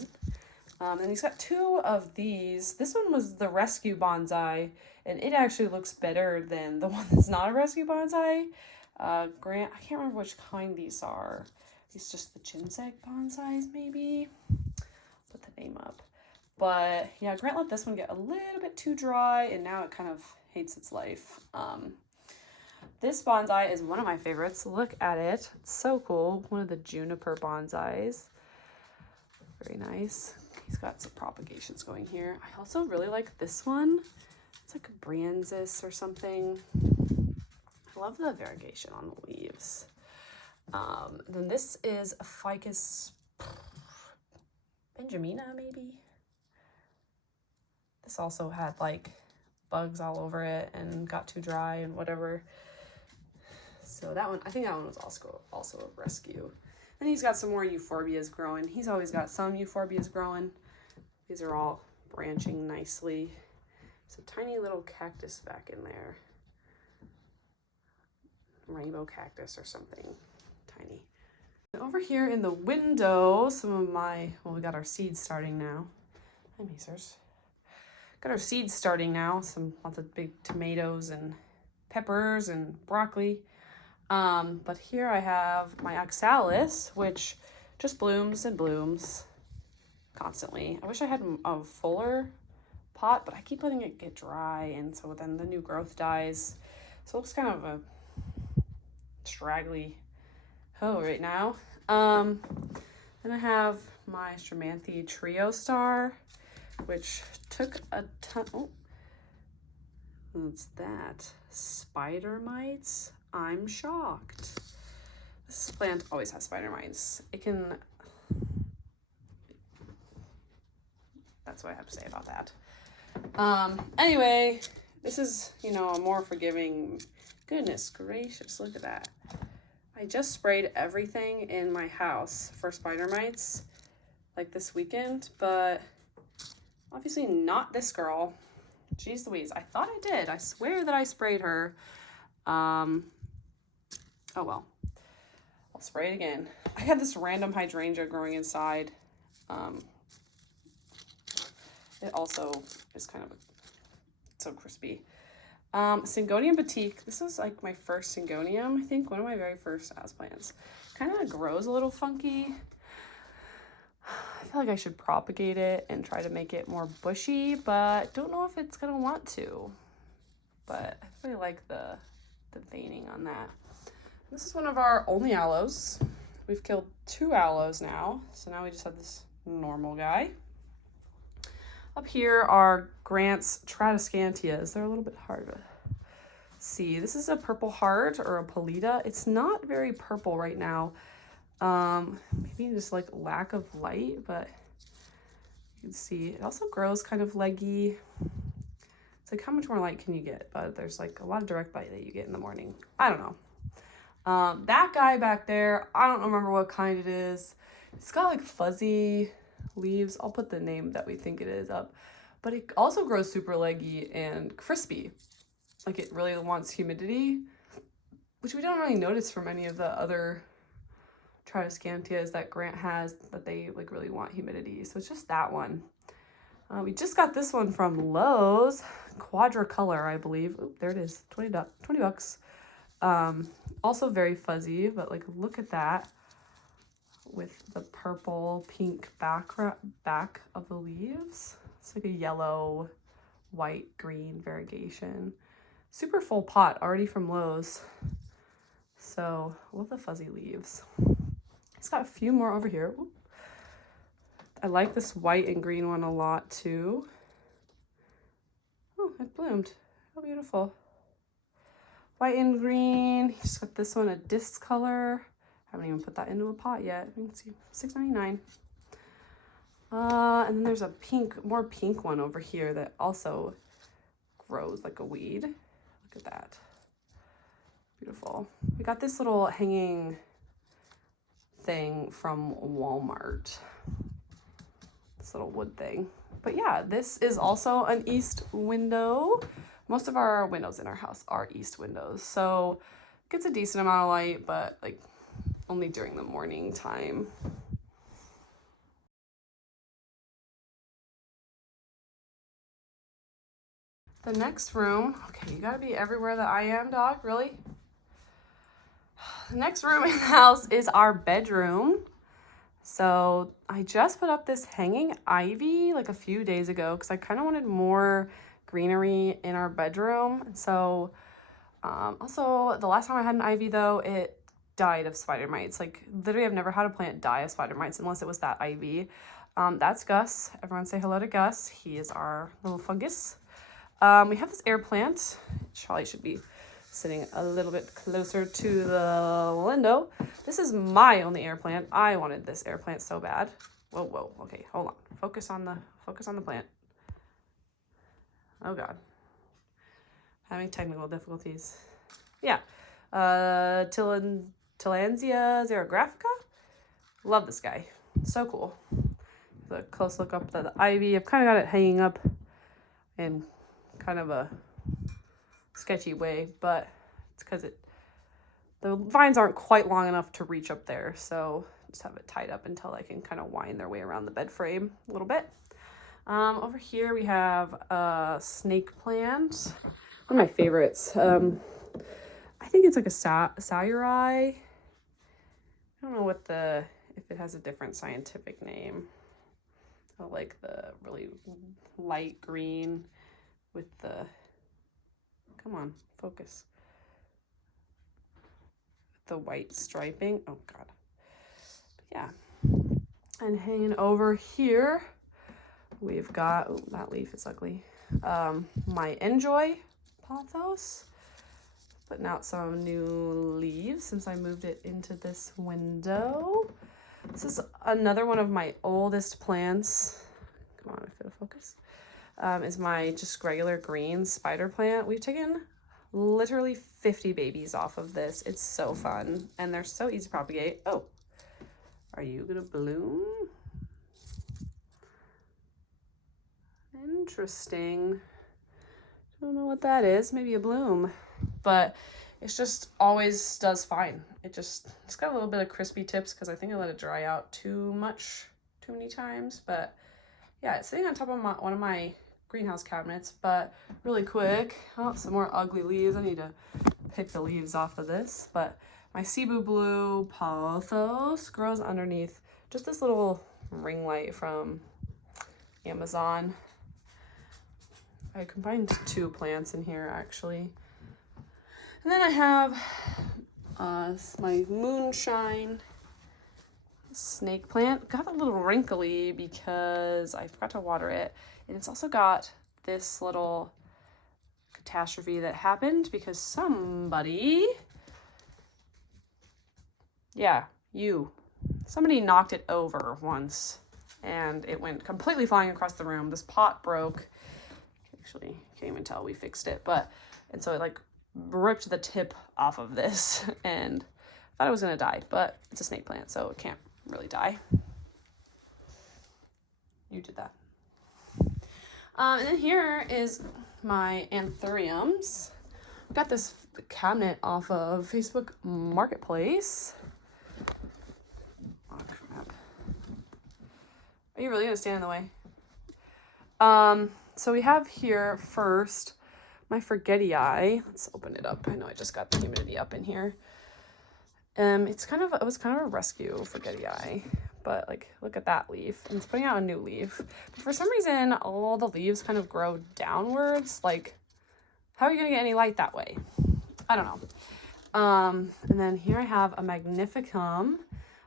And he's got 2 of these. This one was the rescue bonsai, and it actually looks better than the one that's not a rescue bonsai. Grant, I can't remember which kind these are. These just the ginseng bonsais, maybe. Put the name up. But yeah, Grant let this one get a little bit too dry, and now it kind of hates its life. This bonsai is one of my favorites. Look at it. It's so cool. One of the juniper bonsais. Very nice. He's got some propagations going here. I also really like this one. It's like a Briensis or something. I love the variegation on the leaves. Then this is a Ficus Benjamina, maybe. This also had like bugs all over it and got too dry and whatever. So So that one, I think that one was also a rescue. And he's got some more Euphorbias growing. He's always got some Euphorbias growing. These are all branching nicely. There's a tiny little cactus back in there. Rainbow cactus or something tiny. Over here in the window, some of my, well, we got our seeds starting now. Hi, Mazers. Got our seeds starting now. Lots of big tomatoes and peppers and broccoli. But here I have my oxalis, which just blooms and blooms constantly. I wish I had a fuller pot, but I keep letting it get dry, and so then the new growth dies. So it looks kind of a straggly hoe right now. Then I have my Stramanthe Trio Star, which took a ton. Oh, what's that? Spider mites? I'm shocked. This plant always has spider mites. It can. That's what I have to say about that. Anyway, this is, you know, a more forgiving. Goodness gracious, look at that. I just sprayed everything in my house for spider mites like this weekend, but obviously not this girl. Jeez Louise, I thought I did. I swear that I sprayed her. Oh well, I'll spray it again. I had this random hydrangea growing inside. It also is kind of so crispy. Syngonium batik. This is like my first syngonium, I think, one of my very first houseplants. Kind of grows a little funky. I feel like I should propagate it and try to make it more bushy, but don't know if it's gonna want to. But I really like the veining on that. This is one of our only aloes. We've killed 2 aloes now, so now we just have this normal guy. Up here are Grant's tradescantias. They're a little bit hard to see. This is a purple heart or a polita. It's not very purple right now. Maybe just like lack of light, but you can see it also grows kind of leggy. It's like, how much more light can you get? But there's like a lot of direct light that you get in the morning. I don't know. That guy back there, I don't remember what kind it is. It's got like fuzzy leaves. I'll put the name that we think it is up. But it also grows super leggy and crispy. Like it really wants humidity, which we don't really notice from any of the other tradescantias that Grant has, that they like really want humidity. So it's just that one. We just got this one from Lowe's, quadricolor, I believe. Oop, there it is, 20 bucks. Also very fuzzy, but like look at that with the purple pink back of the leaves. It's like a yellow, white, green variegation. Super full pot already from Lowe's. So I love the fuzzy leaves. It's got a few more over here. Oop. I like this white and green one a lot too. Oh, it bloomed. How beautiful. White and green. He's got this one, a disc color. I haven't even put that into a pot yet. You can see, $6.99. And then there's a more pink one over here that also grows like a weed. Look at that. Beautiful. We got this little hanging thing from Walmart. This little wood thing. But yeah, this is also an east window. Most of our windows in our house are east windows, so it gets a decent amount of light, but like only during the morning time. The next room, okay, you gotta be everywhere that I am, dog, really? The next room in the house is our bedroom. So I just put up this hanging ivy like a few days ago because I kind of wanted more greenery in our bedroom. So also the last time I had an ivy though, it died of spider mites. Like literally I've never had a plant die of spider mites unless it was that ivy. That's Gus. Everyone say hello to Gus. He is our little fungus. We have this air plant. Charlie should be sitting a little bit closer to the window. This is my only air plant. I wanted this air plant so bad. Whoa, okay, hold on. Focus on the plant. Oh God. Having technical difficulties. Yeah. Tillandsia xerographica. Love this guy. So cool. The close look up at the ivy. I've kind of got it hanging up in kind of a sketchy way, but it's because the vines aren't quite long enough to reach up there, so just have it tied up until I can kind of wind their way around the bed frame a little bit. Over here we have a snake plant, one of my favorites. I think it's like a sayuri. I don't know if it has a different scientific name. I like the really light green with the, come on, focus. The white striping. Oh God. But yeah. And hanging over here, we've got, oh, that leaf is ugly. My Enjoy pothos. Putting out some new leaves since I moved it into this window. This is another one of my oldest plants. Come on, if it'll focus. Is my just regular green spider plant. We've taken literally 50 babies off of this. It's so fun and they're so easy to propagate. Oh, are you gonna bloom? Interesting. Don't know what that is. Maybe a bloom, but it's just always does fine. It's got a little bit of crispy tips because I think I let it dry out too many times. But yeah, it's sitting on top of one of my greenhouse cabinets, but really quick. Oh, some more ugly leaves. I need to pick the leaves off of this. But my Cebu Blue pothos grows underneath just this little ring light from Amazon. I combined two plants in here actually. And then I have my moonshine snake plant. Got a little wrinkly because I forgot to water it. And it's also got this little catastrophe that happened because somebody knocked it over once and it went completely flying across the room. This pot broke. Actually, can't even tell we fixed it, and so it like ripped the tip off of this and I thought it was gonna die, but it's a snake plant, so it can't really die. You did that. And then here is my anthuriums. I got this cabinet off of Facebook Marketplace. Oh crap. Are you really gonna stand in the way? So we have here first my forgetii. Let's open it up. I know I just got the humidity up in here. It was kind of a rescue forgetii, but like look at that leaf. And it's putting out a new leaf. But for some reason, all the leaves kind of grow downwards. Like, how are you gonna get any light that way? I don't know. And then here I have a magnificum.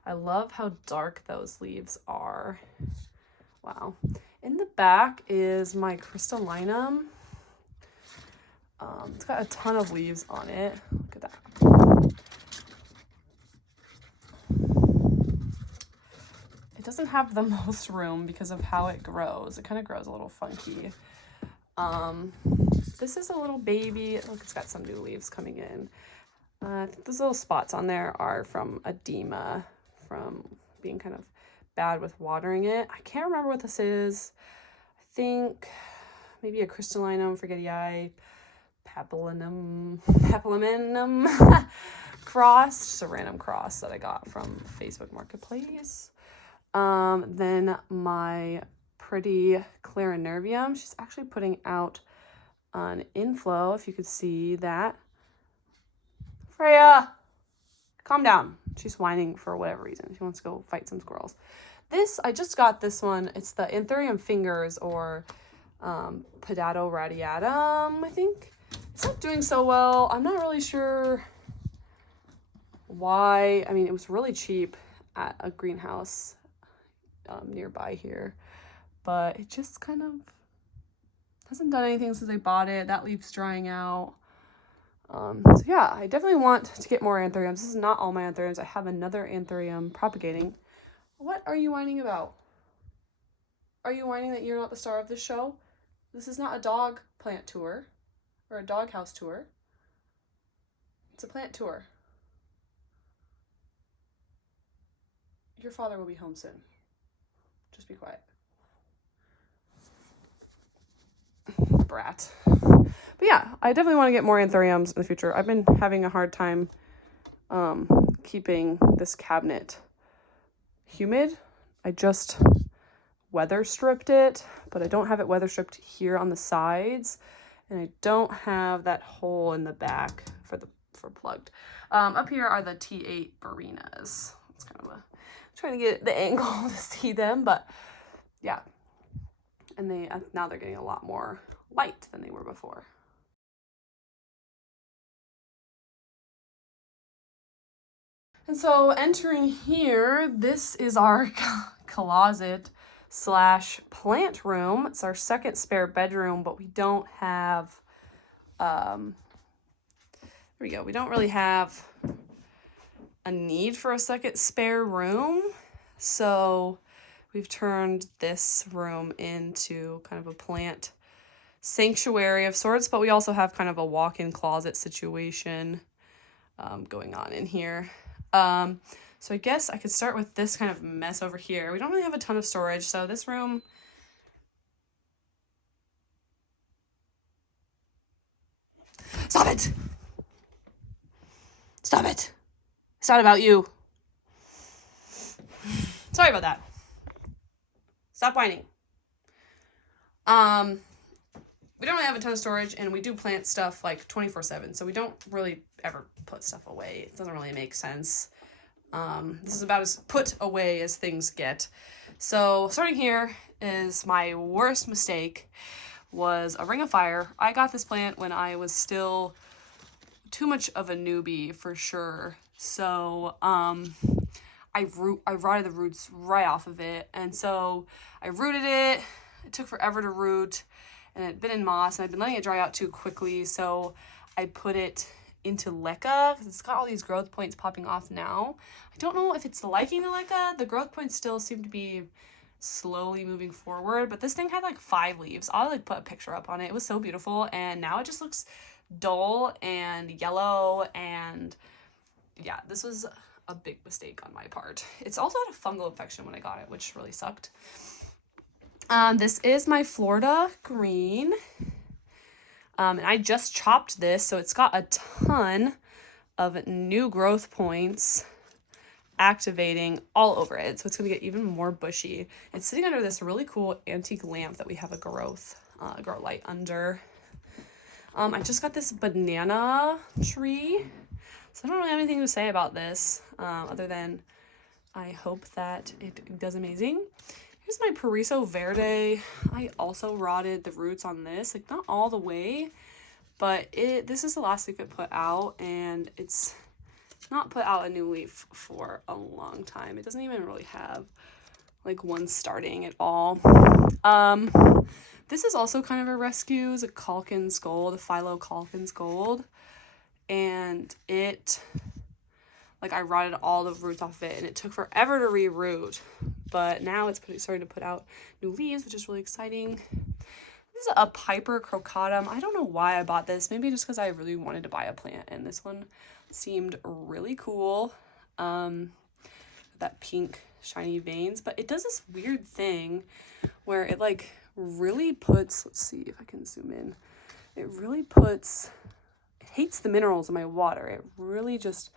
I love how dark those leaves are. Wow. In the back is my crystallinum. It's got a ton of leaves on it. Look at that. It doesn't have the most room because of how it grows. It kind of grows a little funky. This is a little baby. Look, it's got some new leaves coming in. I think those little spots on there are from edema, from being kind of bad with watering it. I can't remember what this is. I think maybe a crystallinum forgetii papillinum cross, just a random cross that I got from Facebook Marketplace. Then my pretty clarinervium, she's actually putting out an inflow, if you could see that. Freya, calm down. She's whining for whatever reason. She wants to go fight some squirrels. I just got this one. It's the Anthurium fingers, or Podato radiatum, I think. It's not doing so well. I'm not really sure why. I mean, it was really cheap at a greenhouse nearby here, but it just kind of hasn't done anything since I bought it. That leaf's drying out. So yeah, I definitely want to get more anthuriums. This is not all my anthuriums. I have another anthurium propagating. What are you whining about? Are you whining that you're not the star of this show? This is not a dog plant tour or a dog house tour. It's a plant tour. Your father will be home soon. Just be quiet. Brat. But yeah, I definitely want to get more anthuriums in the future. I've been having a hard time keeping this cabinet humid. I just weather stripped it, but I don't have it weather stripped here on the sides, and I don't have that hole in the back for plugged. Up here are the T8 begonias. It's kind of a trying to get the angle to see them, but yeah. And now they're getting a lot more light than they were before. And so entering here, this is our closet / plant room. It's our second spare bedroom, but we don't have, there we go. We don't really have a need for a second spare room. So we've turned this room into kind of a plant sanctuary of sorts, but we also have kind of a walk-in closet situation going on in here. So I guess I could start with this kind of mess over here. We don't really have a ton of storage, so this room, stop it! Stop it! It's not about you. Sorry about that. Stop whining. We don't really have a ton of storage, and we do plant stuff like 24/7, so we don't really ever put stuff away. It doesn't really make sense. This is about as put away as things get. So starting here is my worst mistake was a ring of fire. I got this plant when I was still too much of a newbie for sure. So I rotted the roots right off of it, and so I rooted it. It took forever to root, and it had been in moss, and I'd been letting it dry out too quickly, so I put it into leca because it's got all these growth points popping off now. I don't know if it's liking the leca. The growth points still seem to be slowly moving forward, but this thing had like 5 leaves. I'll like put a picture up on it. It was so beautiful, and now it just looks dull and yellow, and yeah, this was a big mistake on my part. It's also had a fungal infection when I got it, which really sucked. This is my Florida green. And I just chopped this, so it's got a ton of new growth points activating all over it. So it's going to get even more bushy. It's sitting under this really cool antique lamp that we have a grow light under. I just got this banana tree. So I don't really have anything to say about this other than I hope that it does amazing. Here's my Pariso Verde. I also rotted the roots on this, like not all the way, but this is the last leaf it put out, and it's not put out a new leaf for a long time. It doesn't even really have like one starting at all. This is also kind of a rescue. It's a Calkins Gold, a Philo Calkins Gold, and I rotted all the roots off of it, and it took forever to reroot, but now it's starting to put out new leaves, which is really exciting. This is a Piper crocatum. I don't know why I bought this. Maybe just because I really wanted to buy a plant, and this one seemed really cool. That pink shiny veins, but it does this weird thing where it like really puts, let's see if I can zoom in. It hates the minerals in my water. It really just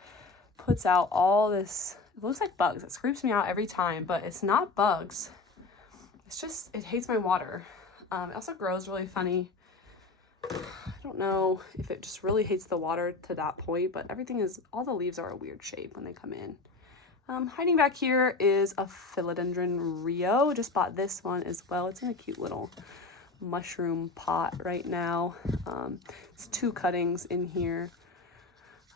puts out all this, it looks like bugs. It creeps me out every time, but it's not bugs. It's just, it hates my water. It also grows really funny. I don't know if it just really hates the water to that point, but all the leaves are a weird shape when they come in. Hiding back here is a Philodendron Rio. Just bought this one as well. It's in a cute little mushroom pot right now. It's 2 cuttings in here.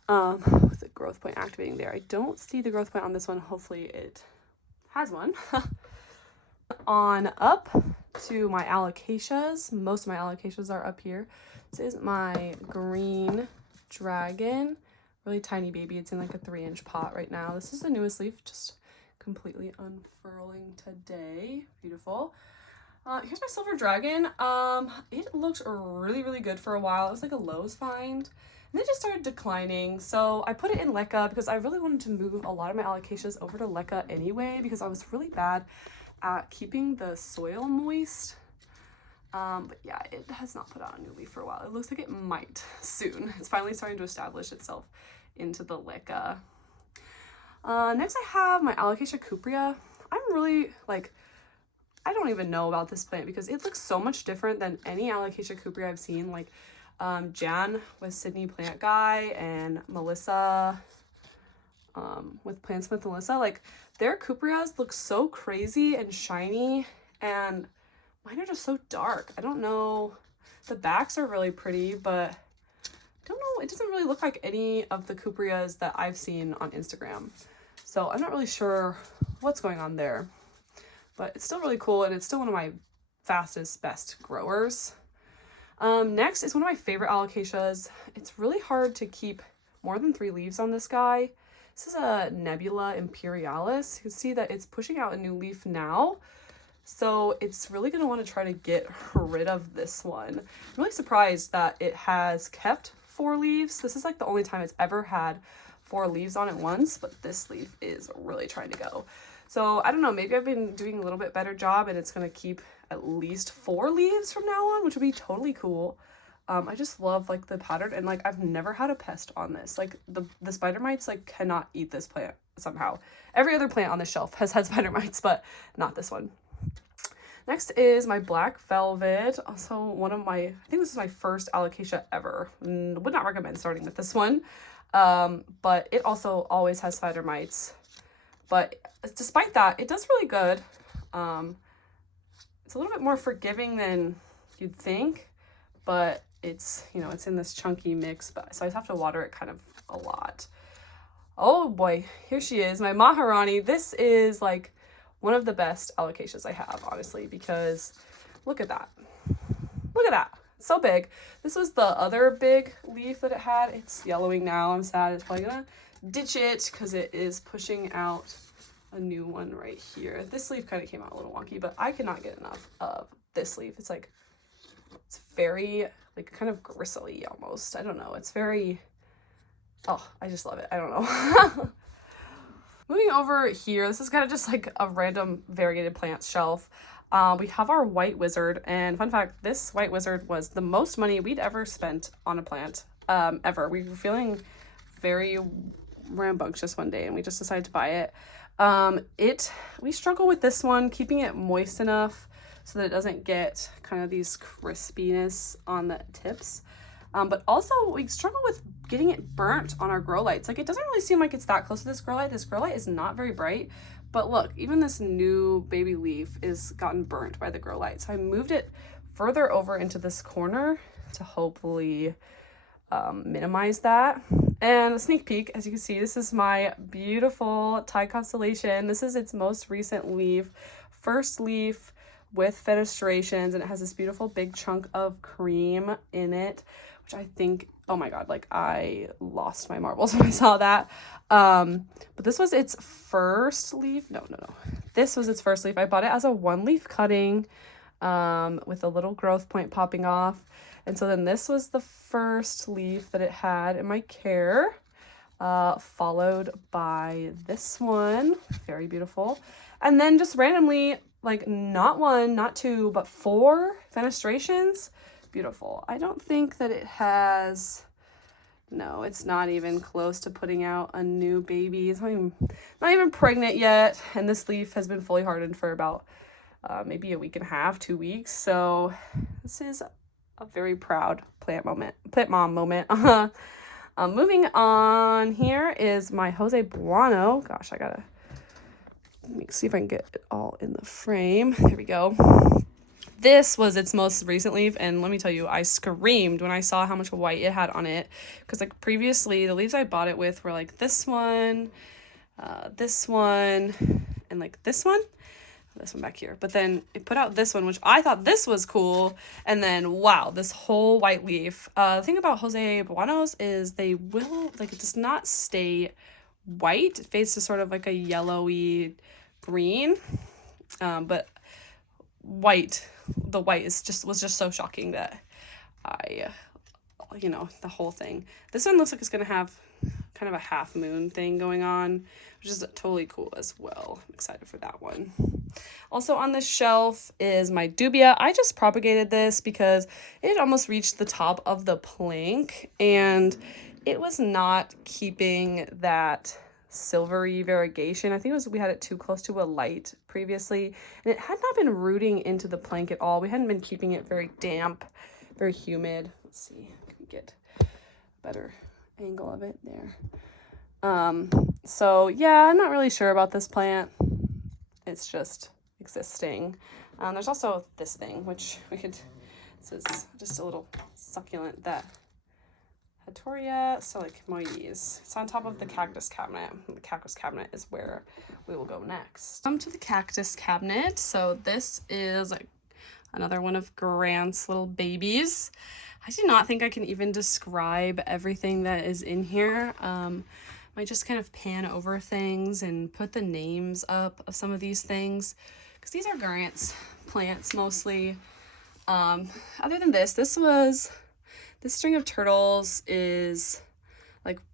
With the growth point activating there. I don't see the growth point on this one. Hopefully it has one. On up to my alocasias. Most of my alocasias are up here. This is my green dragon. Really tiny baby. It's in like a 3-inch pot right now. This is the newest leaf, just completely unfurling today. Beautiful. Here's my silver dragon. It looked really, really good for a while. It was like a Lowe's find. And it just started declining. So I put it in leca because I really wanted to move a lot of my alocasias over to leca anyway, because I was really bad at keeping the soil moist. But yeah, it has not put out a new leaf for a while. It looks like it might soon. It's finally starting to establish itself into the leca. Next I have my Alocasia cuprea. I'm really like, I don't even know about this plant because it looks so much different than any Alocasia cuprea I've seen. Like Jan with SydthePlantDoc and Melissa with Plantsmith Melissa, like their cupreas look so crazy and shiny, and mine are just so dark. I don't know. The backs are really pretty, but I don't know. It doesn't really look like any of the cupreas that I've seen on Instagram. So I'm not really sure what's going on there. But it's still really cool, and it's still one of my fastest, best growers. Next is one of my favorite alocasias. It's really hard to keep more than 3 leaves on this guy. This is a Nebula Imperialis. You can see that it's pushing out a new leaf now. So it's really going to want to try to get rid of this one. I'm really surprised that it has kept 4 leaves. This is like the only time it's ever had 4 leaves on it once, but this leaf is really trying to go. So I don't know, maybe I've been doing a little bit better job and it's going to keep at least 4 leaves from now on, which would be totally cool. I just love like the pattern, and like I've never had a pest on this. Like the spider mites like cannot eat this plant somehow. Every other plant on the shelf has had spider mites, but not this one. Next is my black velvet. Also one of my, I think this is my first alocasia ever. Would not recommend starting with this one. But it also always has spider mites. But despite that, it does really good. It's a little bit more forgiving than you'd think, but it's, you know, it's in this chunky mix, but so I have to water it kind of a lot. Oh boy, here she is, my Maharani. This is like one of the best alocasias I have, honestly, because look at that. Look at that. It's so big. This was the other big leaf that it had. It's yellowing now. I'm sad. It's probably gonna ditch it because it is pushing out a new one right here. This leaf kind of came out a little wonky, but I cannot get enough of this leaf. It's like, it's very like kind of gristly almost. I don't know. It's very, oh, I just love it. I don't know. Moving over here, this is kind of just like a random variegated plants shelf. We have our white wizard, and fun fact, this white wizard was the most money we'd ever spent on a plant, ever. We were feeling very rambunctious one day and we just decided to buy it. We struggle with this one, keeping it moist enough so that it doesn't get kind of these crispiness on the tips. But also we struggle with getting it burnt on our grow lights. Like it doesn't really seem like it's that close to this grow light. This grow light is not very bright, but look, even this new baby leaf is gotten burnt by the grow light. So I moved it further over into this corner to hopefully minimize that. And a sneak peek, as you can see, this is my beautiful Thai constellation. This is its most recent leaf, first leaf with fenestrations, and it has this beautiful big chunk of cream in it, which I think, oh my god, like I lost my marbles when I saw that. But this was its first leaf. No. This was its first leaf. I bought it as a 1-leaf cutting with a little growth point popping off. And so then this was the first leaf that it had in my care, followed by this one, very beautiful. And then just randomly, like not 1, not 2, but 4 fenestrations. Beautiful. I don't think that it has, no, it's not even close to putting out a new baby. It's not even pregnant yet. And this leaf has been fully hardened for about maybe a week and a half, 2 weeks. So this is a very proud plant mom moment. Moving on, here is my Jose Buono. Gosh, I gotta see if I can get it all in the frame. There we go. This was its most recent leaf, and let me tell you, I screamed when I saw how much white it had on it, because like previously the leaves I bought it with were like this one, and like this one back here. But then it put out this one, which I thought this was cool, and then wow, this whole white leaf. The thing about Jose Buonos is they will, like, it does not stay white. It fades to sort of like a yellowy green, but the white was just so shocking that I you know, the whole thing. This one looks like it's gonna have kind of a half moon thing going on, which is totally cool as well. I'm excited for that one. Also on this shelf is my dubia. I just propagated this because it almost reached the top of the plank and it was not keeping that silvery variegation. I think it was, we had it too close to a light previously, and it had not been rooting into the plank at all. We hadn't been keeping it very damp, very humid. Let's see, can we get a better angle of it there? So yeah, I'm not really sure about this plant. It's just existing. There's also this thing, which we could, this is just a little succulent that Moyes. It's on top of the cactus cabinet. The cactus cabinet is where we will go next. Come to the cactus cabinet. So this is another one of Grant's little babies. I do not think I can even describe everything that is in here. I just kind of pan over things and put the names up of some of these things because these are Grant's plants mostly. Other than this string of turtles is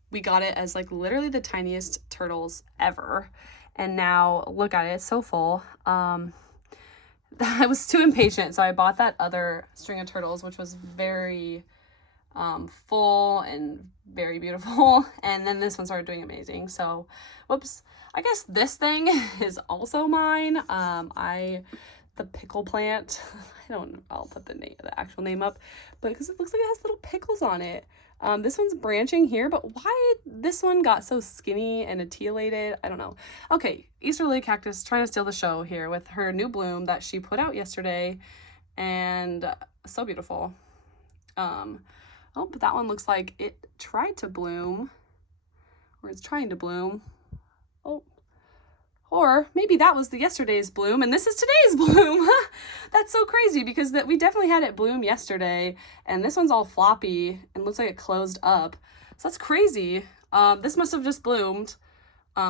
we got it as literally the tiniest turtles ever. And now look at it, it's so full. I was too impatient, so I bought that other string of turtles, which was very full and very beautiful. And then this one started doing amazing. So, whoops. I guess this thing is also mine. The pickle plant. I'll put the actual name up, but because it looks like it has little pickles on it. This one's branching here, but why this one got so skinny and etiolated, I don't know. Okay, Easter lily cactus trying to steal the show here with her new bloom that she put out yesterday, and so beautiful. Oh, but that one looks like it tried to bloom, or it's trying to bloom. Oh. Or maybe that was yesterday's bloom and this is today's bloom. That's so crazy because we definitely had it bloom yesterday and this one's all floppy and looks like it closed up. So that's crazy. This must have just bloomed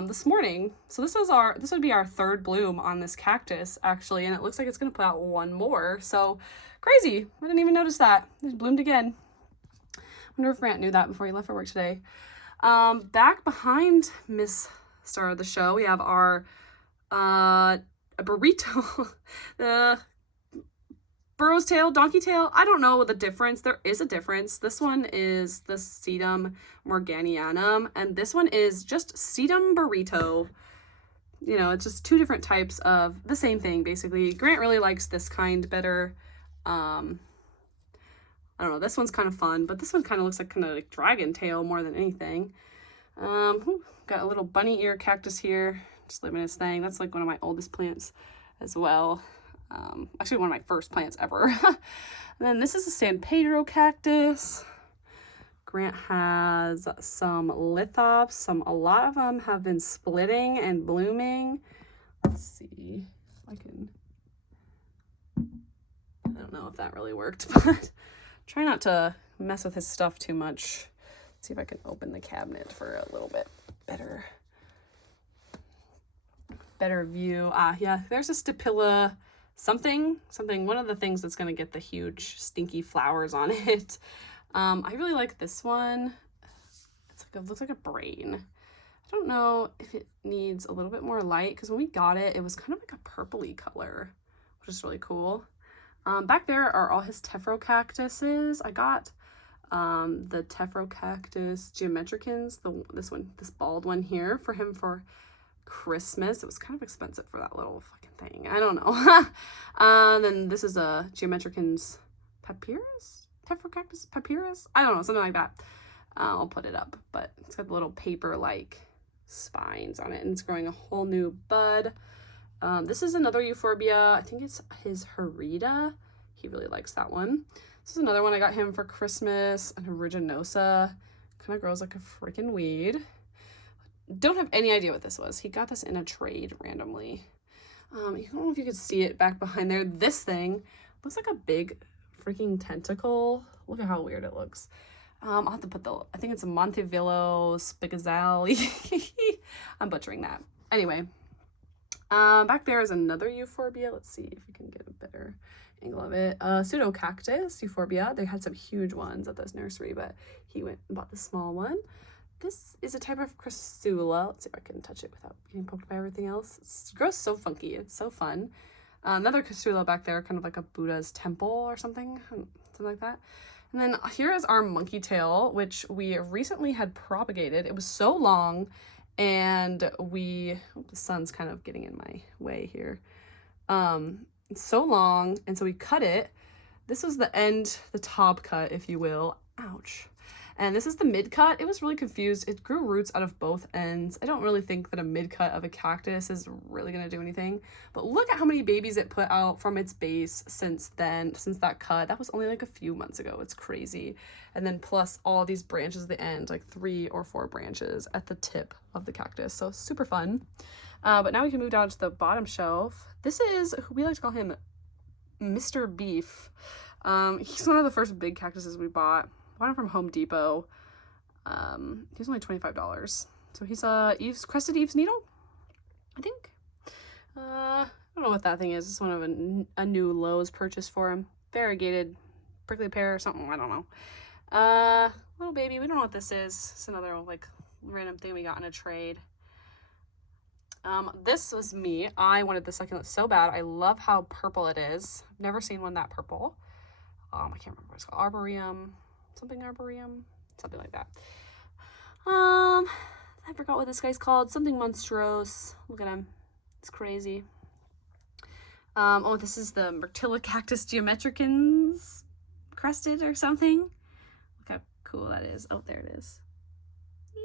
this morning. So this would be our third bloom on this cactus actually, and it looks like it's gonna put out one more. So crazy. I didn't even notice that. It bloomed again. I wonder if Grant knew that before he left for work today. Back behind Miss Star of the show, we have our burrito, the burro's tail, donkey tail. I don't know the difference. There is a difference. This one is the Sedum morganianum, and this one is just Sedum burrito. You know, it's just two different types of the same thing, basically. Grant really likes this kind better. I don't know, this one's kind of fun, but this one kind of looks like dragon tail more than anything. Got a little bunny ear cactus here, just living his thing. That's one of my oldest plants as well. Actually one of my first plants ever. And then this is a San Pedro cactus. Grant has some lithops. A lot of them have been splitting and blooming. Let's see if I can, I don't know if that really worked, but try not to mess with his stuff too much. Let's see if I can open the cabinet for a little bit better view. Yeah, there's a Stapilla something, one of the things that's going to get the huge stinky flowers on it. I really like this one. It looks like a brain. I don't know if it needs a little bit more light because when we got it, it was kind of like a purpley color, which is really cool. Back there are all his Tephro-cactuses. I got the Tephro-cactus geometricans, this bald one here for him for Christmas. It was kind of expensive for that little fucking thing. I don't know. Then this is a geometricans papyrus? Tephro-cactus papyrus? I don't know, something like that. I'll put it up, but it's got little paper-like spines on it, and it's growing a whole new bud. This is another Euphorbia. I think it's his Herida. He really likes that one. This is another one I got him for Christmas, an originosa. Kind of grows like a freaking weed. Don't have any idea what this was. He got this in a trade randomly. I don't know if you could see it back behind there. This thing looks like a big freaking tentacle. Look at how weird it looks. I'll have to put I think it's a Montevillo Spigazali. I'm butchering that. Anyway, Back there is another Euphorbia. Let's see if we can get a better angle of it. Pseudo cactus, Euphorbia. They had some huge ones at this nursery, but he went and bought the small one. This is a type of crassula. Let's see if I can touch it without getting poked by everything else. It grows so funky. It's so fun. Another crassula back there, kind of like a Buddha's temple or something like that. And then here is our monkey tail, which we recently had propagated. It was so long, and the sun's kind of getting in my way here. It's so long, and so we cut it. This was the end, the top cut, if you will. Ouch. And this is the mid cut. It was really confused. It grew roots out of both ends. I don't really think that a mid cut of a cactus is really gonna do anything, but look at how many babies it put out from its base since that cut. That was only like a few months ago. It's crazy. And then plus all these branches at the end, like 3 or 4 branches at the tip of the cactus. So super fun. But now we can move down to the bottom shelf. This is, we like to call him Mr. Beef. He's one of the first big cactuses we bought. Bought him from Home Depot. He was only $25. So he's crested Eve's needle, I think. I don't know what that thing is. It's one of a new Lowe's purchase for him. Variegated prickly pear or something. I don't know. Little baby. We don't know what this is. It's another like random thing we got in a trade. This was me. I wanted the succulent so bad. I love how purple it is. I've never seen one that purple. I can't remember what it's called. Arboreum, something like that. I forgot what this guy's called. Something monstrose. Look at him. It's crazy. This is the Myrtillocactus geometricans crested or something. Look how cool that is. Oh, there it is.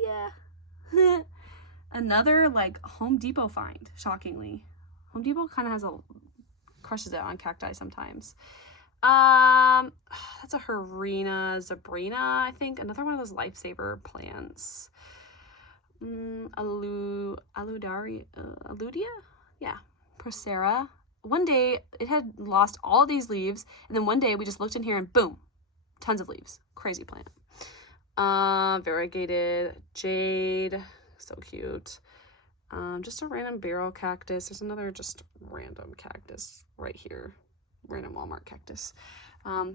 Yeah. Another like Home Depot find, shockingly. Home Depot kind of crushes it on cacti sometimes. That's a Harina Zabrina, I think. Another one of those lifesaver plants. Aludia? Yeah. Procera. One day it had lost all these leaves, and then one day we just looked in here and boom, tons of leaves. Crazy plant. Variegated jade. So cute. Just a random barrel cactus. There's another just random cactus right here. Random Walmart cactus.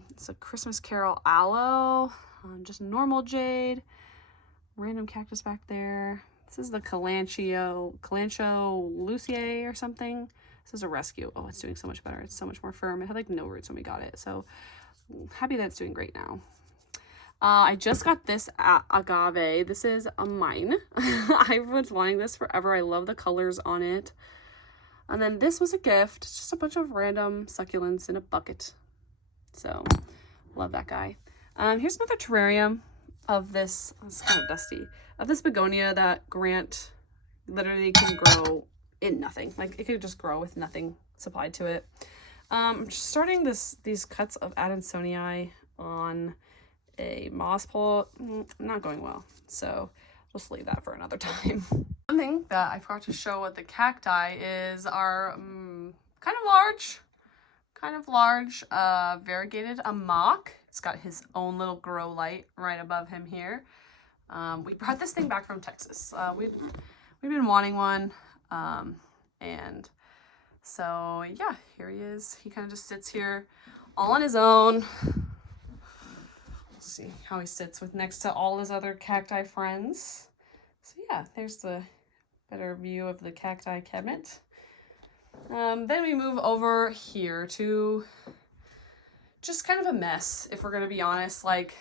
It's a Christmas Carol aloe. Just normal jade. Random cactus back there. This is the Calancho Lucier or something. This is a rescue. Oh, it's doing so much better. It's so much more firm. It had like no roots when we got it. So happy that it's doing great now. I just got this agave. This is mine. I was wanting this forever. I love the colors on it. And then this was a gift. It's just a bunch of random succulents in a bucket. So, love that guy. Here's another terrarium of this. It's kind of dusty. Of this begonia that Grant literally can grow in nothing. Like, it could just grow with nothing supplied to it. I'm starting these cuts of Adansonii on a moss pole. Not going well, so just leave that for another time. One thing that I forgot to show with the cacti is our kind of large variegated amok. It's got his own little grow light right above him here. We brought this thing back from Texas. We've been wanting one, and so yeah, here he is. He kind of just sits here all on his own. See how he sits with next to all his other cacti friends. So yeah, there's the better view of the cacti cabinet. Then we move over here to just kind of a mess, if we're gonna be honest. Like,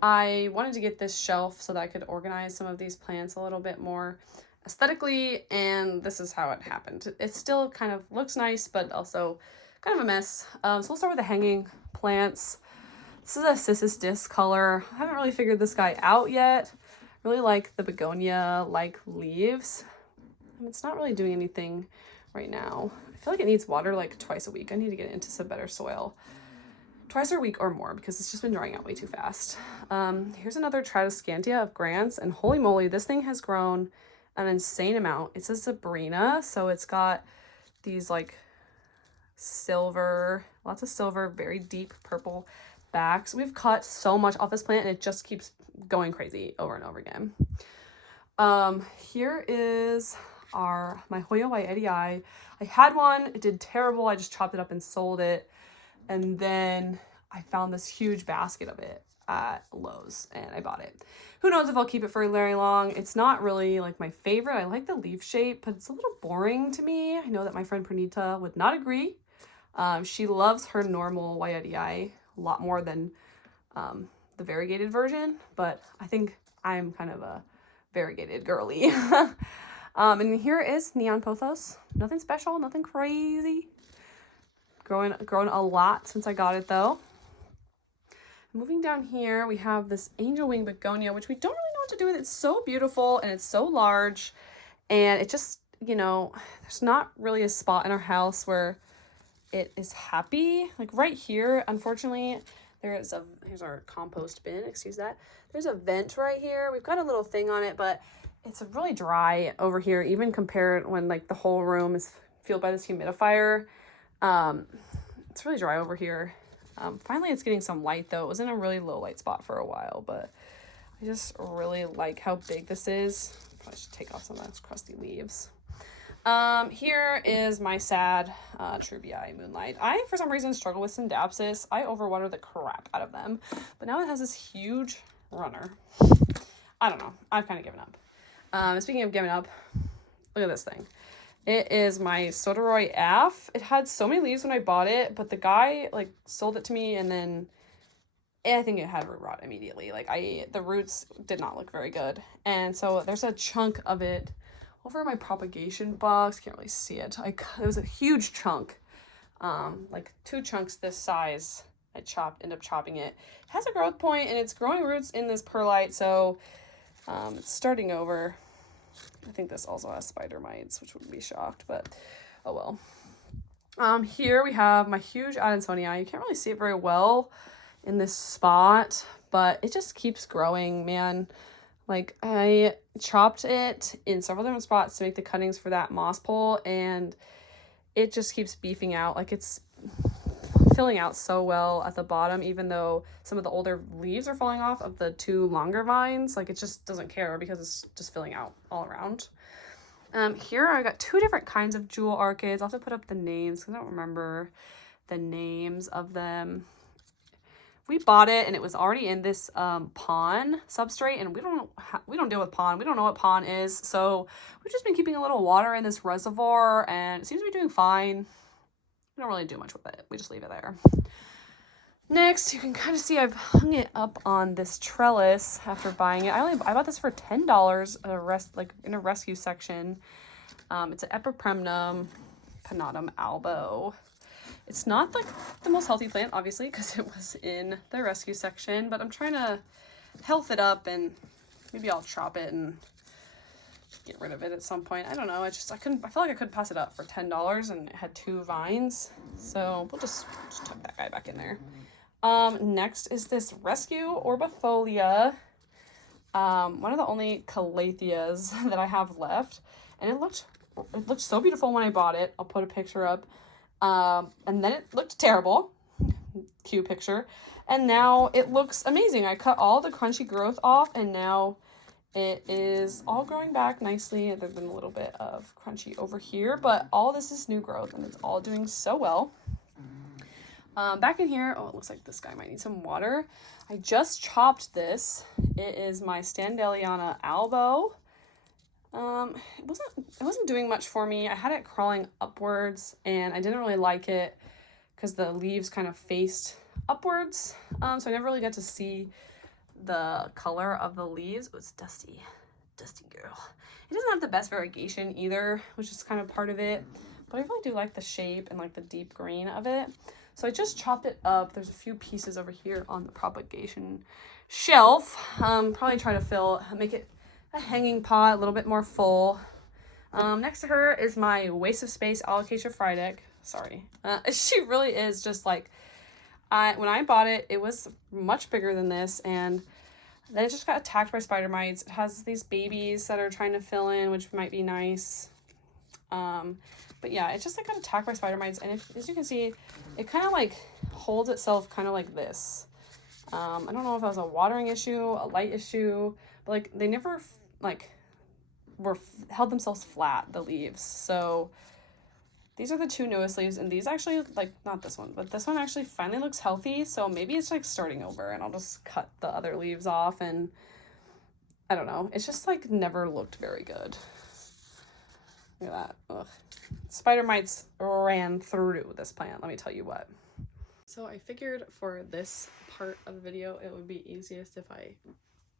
I wanted to get this shelf so that I could organize some of these plants a little bit more aesthetically, and this is how it happened. It still kind of looks nice, but also kind of a mess. So we'll start with the hanging plants. This is a Cissus disc color. I haven't really figured this guy out yet. Really like the begonia-like leaves. It's not really doing anything right now. I feel like it needs water like twice a week. I need to get into some better soil. Twice a week or more, because it's just been drying out way too fast. Here's another tradescantia of Grant's, and holy moly, this thing has grown an insane amount. It's a Sabrina, so it's got these like silver, lots of silver, very deep purple backs. We've cut so much off this plant, and it just keeps going crazy over and over again. Here is are my Hoya Eddie. I had one, it did terrible. I just chopped it up and sold it. And then I found this huge basket of it at Lowe's and I bought it. Who knows if I'll keep it for very long. It's not really like my favorite. I like the leaf shape, but it's a little boring to me. I know that my friend Pranita would not agree. She loves her normal Eddie a lot more than the variegated version, but I think I'm kind of a variegated girly. And here is neon pothos. Nothing special, nothing crazy. Growing a lot since I got it though. Moving down here, we have this angel wing begonia, which we don't really know what to do with. It's so beautiful and it's so large, and it just, you know, there's not really a spot in our house where it is happy. Like right here, unfortunately, here's our compost bin, excuse that. There's a vent right here. We've got a little thing on it, but it's really dry over here, even compared when like the whole room is fueled by this humidifier. It's really dry over here. Finally it's getting some light though. It was in a really low light spot for a while, but I just really like how big this is. Probably should take off some of those crusty leaves. Here is my sad Truvii Moonlight. I, for some reason, struggle with Syndapsis. I overwater the crap out of them, but now it has this huge runner. I don't know. I've kind of given up. Speaking of giving up, look at this thing. It is my Soderoy F. It had so many leaves when I bought it, but the guy like sold it to me and then I think it had root rot immediately. Like the roots did not look very good. And so there's a chunk of it over my propagation box. Can't really see it. It was a huge chunk, like 2 chunks this size. I ended up chopping it. It has a growth point and it's growing roots in this perlite. So it's starting over. I think this also has spider mites, which would be shocked, but oh well. Here we have my huge Adansonii. You can't really see it very well in this spot, but it just keeps growing, man. Like I chopped it in several different spots to make the cuttings for that moss pole, and it just keeps beefing out. Like it's filling out so well at the bottom, even though some of the older leaves are falling off of the 2 longer vines. Like it just doesn't care because it's just filling out all around. Here I got 2 different kinds of jewel orchids. I'll have to put up the names because I don't remember the names of them. We bought it and it was already in this pond substrate, and we don't deal with pond. We don't know what pond is, so we've just been keeping a little water in this reservoir, and it seems to be doing fine. We don't really do much with it. We just leave it there. Next, you can kind of see I've hung it up on this trellis after buying it. I bought this for $10 in a rescue section. It's an Epipremnum pinnatum albo. It's not like the most healthy plant, obviously, because it was in the rescue section, but I'm trying to health it up, and maybe I'll chop it and get rid of it at some point. I don't know. I feel like I could pass it up for $10, and it had 2 vines. So we'll just tuck that guy back in there. Next is this rescue Orbifolia. One of the only Calatheas that I have left, and it looked so beautiful when I bought it. I'll put a picture up. And then it looked terrible. Cue picture. And now it looks amazing. I cut all the crunchy growth off, and now it is all growing back nicely. There's been a little bit of crunchy over here, but all this is new growth, and it's all doing so well. Back in here, oh, it looks like this guy might need some water. I just chopped this. It is my Standeliana albo. It wasn't doing much for me. I had it crawling upwards, and I didn't really like it because the leaves kind of faced upwards. So I never really got to see the color of the leaves. Oh, it's dusty girl. It doesn't have the best variegation either, which is kind of part of it, but I really do like the shape and like the deep green of it. So I just chopped it up. There's a few pieces over here on the propagation shelf. Probably try to make it a hanging pot, a little bit more full. Next to her is my waste of space Alocasia Frydek. Sorry. She really is just like, when I bought it, it was much bigger than this, and then it just got attacked by spider mites. It has these babies that are trying to fill in, which might be nice. But yeah, it just like got attacked by spider mites, and as you can see, it kind of like holds itself kind of like this. I don't know if that was a watering issue, a light issue, but like they never like held themselves flat, the leaves. So these are the two newest leaves, and these actually, like, not this one, but this one actually finally looks healthy, so maybe it's like starting over, and I'll just cut the other leaves off, and I don't know. It's just like never looked very good. Look at that. Ugh. Spider mites ran through this plant, let me tell you what. So I figured for this part of the video, it would be easiest if I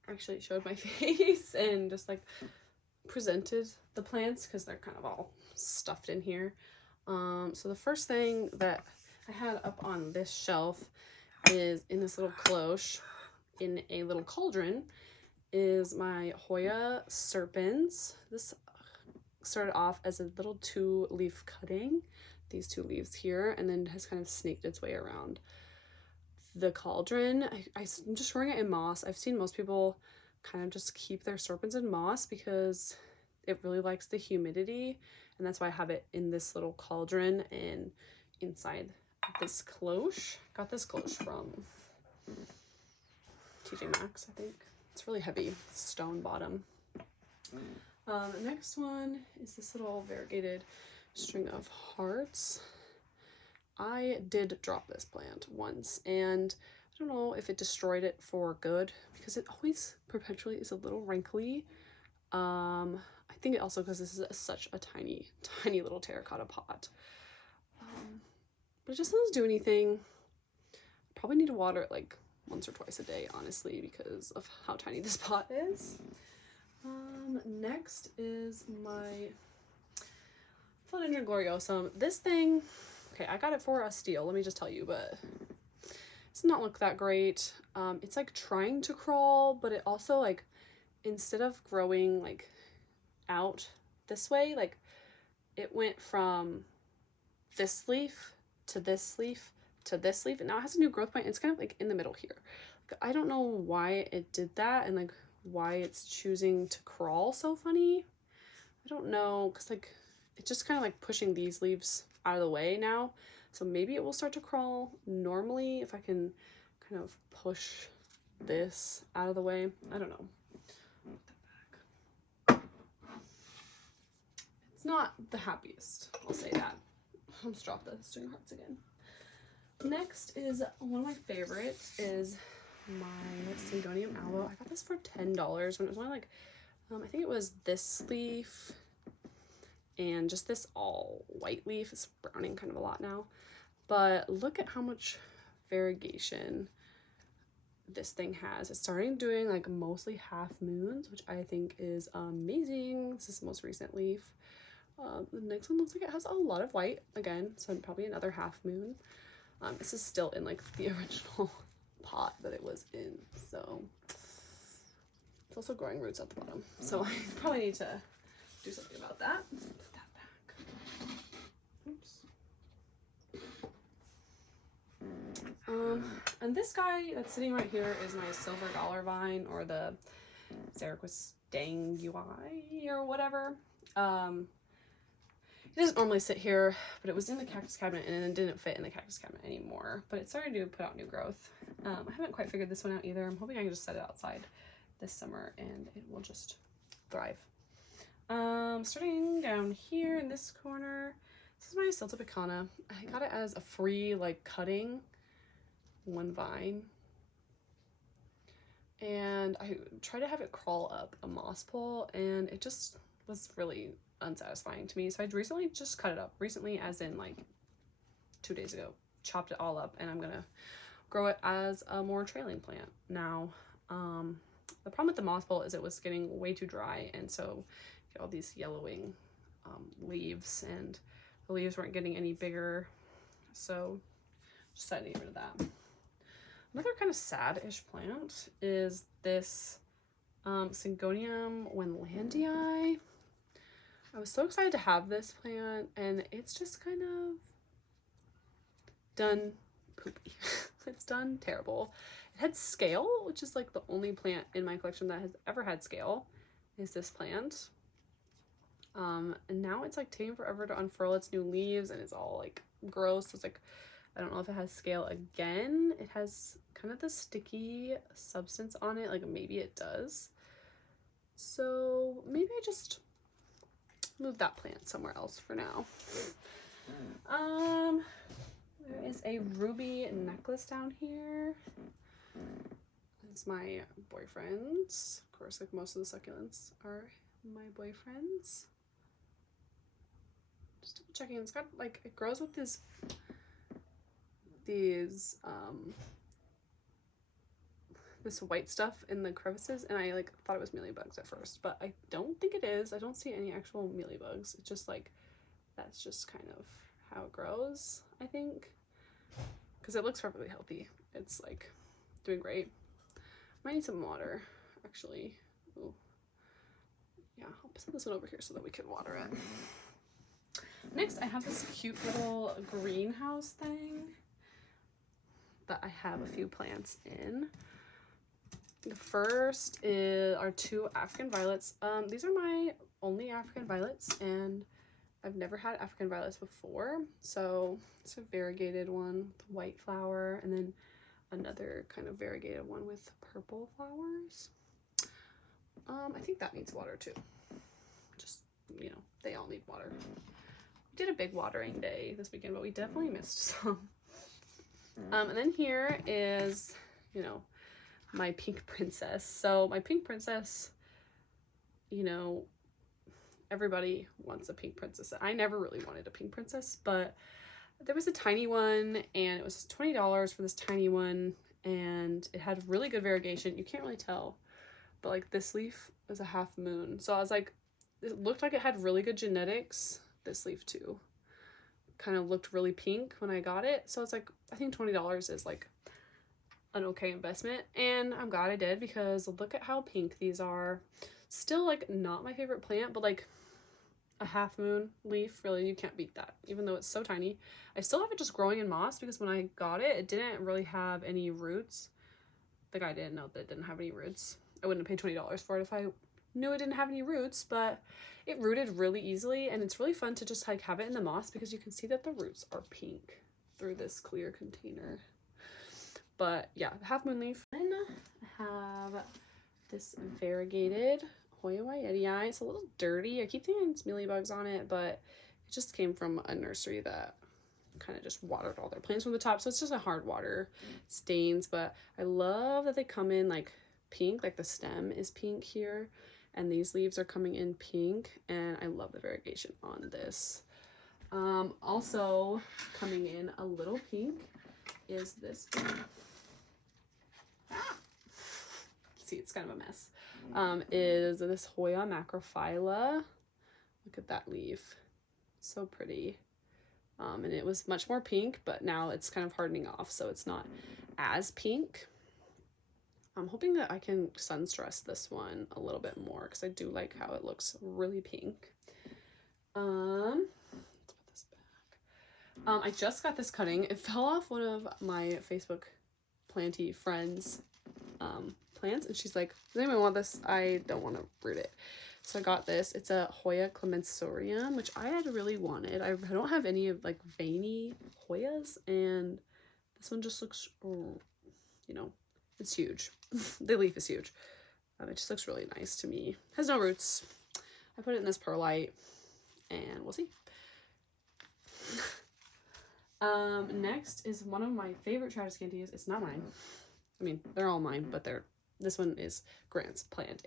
actually showed my face and just like presented the plants, because they're kind of all stuffed in here. So the first thing that I had up on this shelf is in this little cloche, in a little cauldron, is my Hoya serpens. This started off as a little 2-leaf cutting, these 2 leaves here, and then has kind of snaked its way around the cauldron. I'm just growing it in moss. I've seen most people kind of just keep their serpens in moss because it really likes the humidity, and that's why I have it in this little cauldron and inside this cloche. Got this cloche from TJ Maxx, I think. It's really heavy, stone bottom. The next one is this little variegated string of hearts. I did drop this plant once, and I don't know if it destroyed it for good, because it always perpetually is a little wrinkly. I think it also because this is such a tiny little terracotta pot. But it just doesn't do anything. Probably need to water it like once or twice a day, honestly, because of how tiny this pot is. Next is my Philodendron gloriosum. This thing, okay, I got it for a steal, let me just tell you, but it's not look that great. It's like trying to crawl, but it also, like, instead of growing like out this way, like it went from this leaf to this leaf to this leaf, and now it has a new growth point. It's kind of like in the middle here. Like, I don't know why it did that, and like why it's choosing to crawl so funny. I don't know, because like it's just kind of like pushing these leaves out of the way now, so maybe it will start to crawl normally if I can kind of push this out of the way. I don't know. It's not the happiest, I'll say that. I'll just drop the string hearts again. Next is one of my favorites, is my Syngonium aloe. I got this for $10 when it was only like, I think it was this leaf and just this all white leaf. It's browning kind of a lot now, but look at how much variegation this thing has. It's starting doing like mostly half moons, which I think is amazing. This is the most recent leaf. The next one looks like it has a lot of white again, so probably another half moon. This is still in like the original pot that it was in, so it's also growing roots at the bottom, so I probably need to do something about that. Put that back. Oops. And this guy that's sitting right here is my silver dollar vine, or the Xericus dangui or whatever. It doesn't normally sit here, but it was in the cactus cabinet and it didn't fit in the cactus cabinet anymore, but it's starting to put out new growth. I haven't quite figured this one out either. I'm hoping I can just set it outside this summer and it will just thrive. Starting down here in this corner, this is my SydthePlantDoc. I got it as a free like cutting, one vine, and I tried to have it crawl up a moss pole and it just was really unsatisfying to me, so I recently just cut it up. Recently, as in like 2 days ago, chopped it all up, and I'm gonna grow it as a more trailing plant now. The problem with the moss pole is it was getting way too dry, and so you get all these yellowing leaves, and the leaves weren't getting any bigger, so just decided to get rid of that. Another kind of sad-ish plant is this Syngonium wendlandii. I was so excited to have this plant, and it's just kind of done poopy. It's done terrible. It had scale, which is like the only plant in my collection that has ever had scale, is this plant. And now it's like taking forever to unfurl its new leaves, and it's all like gross. So it's like, I don't know if it has scale again. It has kind of the sticky substance on it, like maybe it does. So maybe I just move that plant somewhere else for now. There is a ruby necklace down here. It's my boyfriend's. Of course, like most of the succulents are my boyfriend's. Just double checking. It's got like, it grows with these this white stuff in the crevices, and I like thought it was mealybugs at first, but I don't think it is. I don't see any actual mealybugs. It's just like, that's just kind of how it grows, I think, because it looks perfectly healthy. It's like doing great. Might need some water, actually. Ooh. Yeah, I'll put this one over here so that we can water it. Next, I have this cute little greenhouse thing that I have a few plants in. The first are 2 African violets. These are my only African violets, and I've never had African violets before. So it's a variegated one with white flower, and then another kind of variegated one with purple flowers. I think that needs water too. Just, you know, they all need water. We did a big watering day this weekend, but we definitely missed some. And then here is, you know, my pink princess. So my pink princess, you know, everybody wants a pink princess. I never really wanted a pink princess, but there was a tiny one, and it was $20 for this tiny one, and it had really good variegation. You can't really tell, but like this leaf was a half moon. So I was like, it looked like it had really good genetics. This leaf too kind of looked really pink when I got it. So it's like, I think $20 is like an okay investment, and I'm glad I did, because look at how pink these are. Still like not my favorite plant, but like a half moon leaf, really, you can't beat that, even though it's so tiny. I still have it just growing in moss, because when I got it, it didn't really have any roots. The guy didn't know that it didn't have any roots. I wouldn't have paid $20 for it if I knew it didn't have any roots, but it rooted really easily, and it's really fun to just like have it in the moss, because you can see that the roots are pink through this clear container. But yeah, the half moon leaf. Then I have this variegated Hoya. It's a little dirty. I keep thinking it's mealybugs on it, but it just came from a nursery that kind of just watered all their plants from the top, so it's just a hard water stains. But I love that they come in like pink, like the stem is pink here, and these leaves are coming in pink, and I love the variegation on this. Also coming in a little pink is this one. See, it's kind of a mess. Is this Hoya macrophylla. Look at that leaf, so pretty. And it was much more pink, but now it's kind of hardening off, so it's not as pink. I'm hoping that I can sun stress this one a little bit more, because I do like how it looks really pink. Let's put this back. I just got this cutting. It fell off one of my Facebook planty friends' plants, and she's like, does anyone want this? I don't want to root it. So I got this. It's a Hoya clemensorium, which I had really wanted. I don't have any of like veiny Hoyas, and this one just looks, you know, it's huge. The leaf is huge. It just looks really nice to me. Has no roots. I put it in this perlite, and we'll see. Next is one of my favorite tradescantias. It's not mine. I mean, they're all mine, but this one is Grant's plant.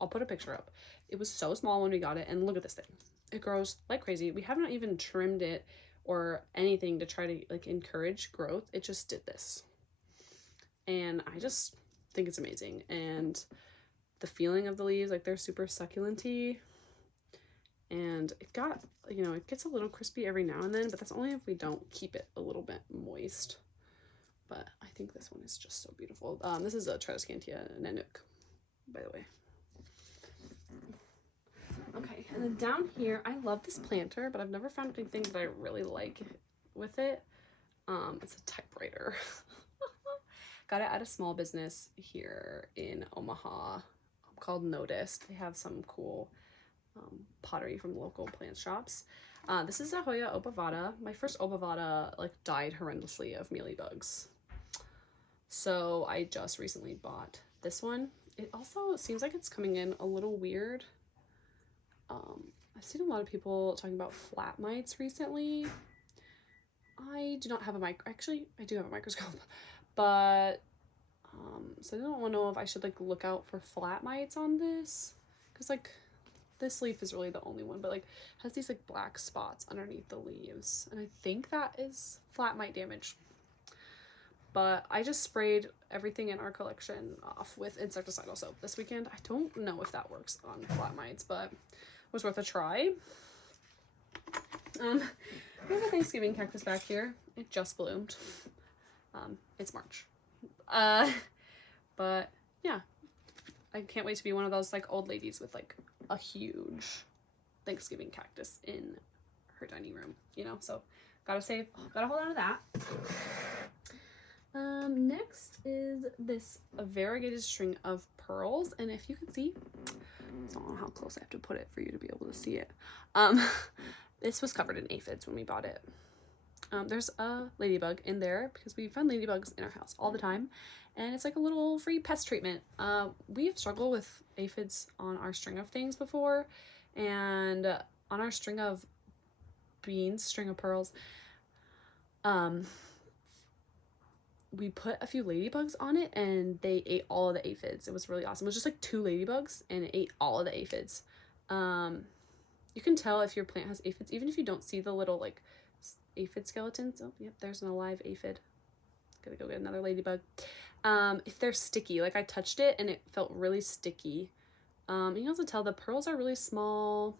I'll put a picture up. It was so small when we got it, and look at this thing. It grows like crazy. We haven't even trimmed it or anything to try to like encourage growth. It just did this, and I just think it's amazing. And the feeling of the leaves, like they're super succulent-y, and it got, you know, it gets a little crispy every now and then, but that's only if we don't keep it a little bit moist. But I think this one is just so beautiful. This is a tradescantia nanook, by the way. Okay, and then down here, I love this planter, but I've never found anything that I really like with it. It's a typewriter. Got it at a small business here in Omaha called Noticed. They have some cool pottery from local plant shops. This is a Hoya obovata. My first obovata like died horrendously of mealybugs, so I just recently bought this one. It also seems like it's coming in a little weird. I I've seen a lot of people talking about flat mites recently. I do not have a actually, I do have a microscope, but so I don't want to know if I should like look out for flat mites on this, because like this leaf is really the only one, but like it has these like black spots underneath the leaves, and I think that is flat mite damage. But I just sprayed everything in our collection off with insecticidal soap this weekend. I don't know if that works on flat mites, but it was worth a try. We have a Thanksgiving cactus back here. It just bloomed. It's March. But yeah, I can't wait to be one of those like old ladies with like a huge Thanksgiving cactus in her dining room, you know? So gotta hold on to that. Next is this variegated string of pearls, and if you can see, I don't know how close I have to put it for you to be able to see it. This was covered in aphids when we bought it. There's a ladybug in there because we find ladybugs in our house all the time, and it's like a little free pest treatment. We've struggled with aphids on our string of things before, and on our string of pearls, we put a few ladybugs on it and they ate all of the aphids. It was really awesome. It was just like 2 ladybugs and it ate all of the aphids. You can tell if your plant has aphids even if you don't see the little like aphid skeletons. Oh, yep, there's an alive aphid. Gotta go get another ladybug. If they're sticky, like I touched it and it felt really sticky. You can also tell the pearls are really small.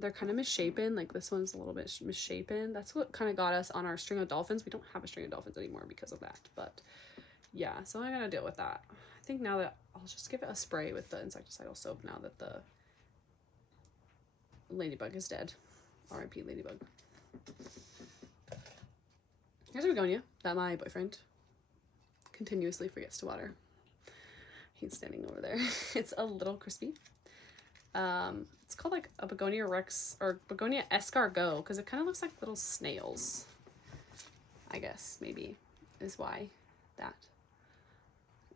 They're kind of misshapen, like this one's a little bit misshapen. That's what kind of got us on our string of dolphins. We don't have a string of dolphins anymore because of that, but yeah, so I'm gonna deal with that. I think now that I'll just give it a spray with the insecticidal soap now that the ladybug is dead. R.I.P. ladybug. Here's a begonia that my boyfriend continuously forgets to water. He's standing over there. It's a little crispy. It's called like a begonia rex or begonia escargot because it kind of looks like little snails, I guess, maybe is why that.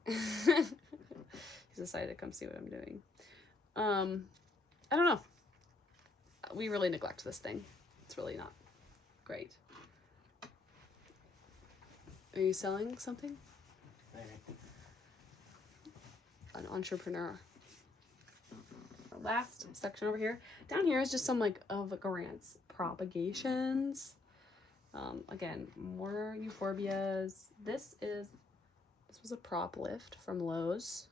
He's decided to come see what I'm doing. I don't know. We really neglect this thing. It's really not great. Are you selling something? Maybe. An entrepreneur. Last section over here. Down here is just some like of grants propagations. Again, more Euphorbias. This was a prop lift from Lowe's.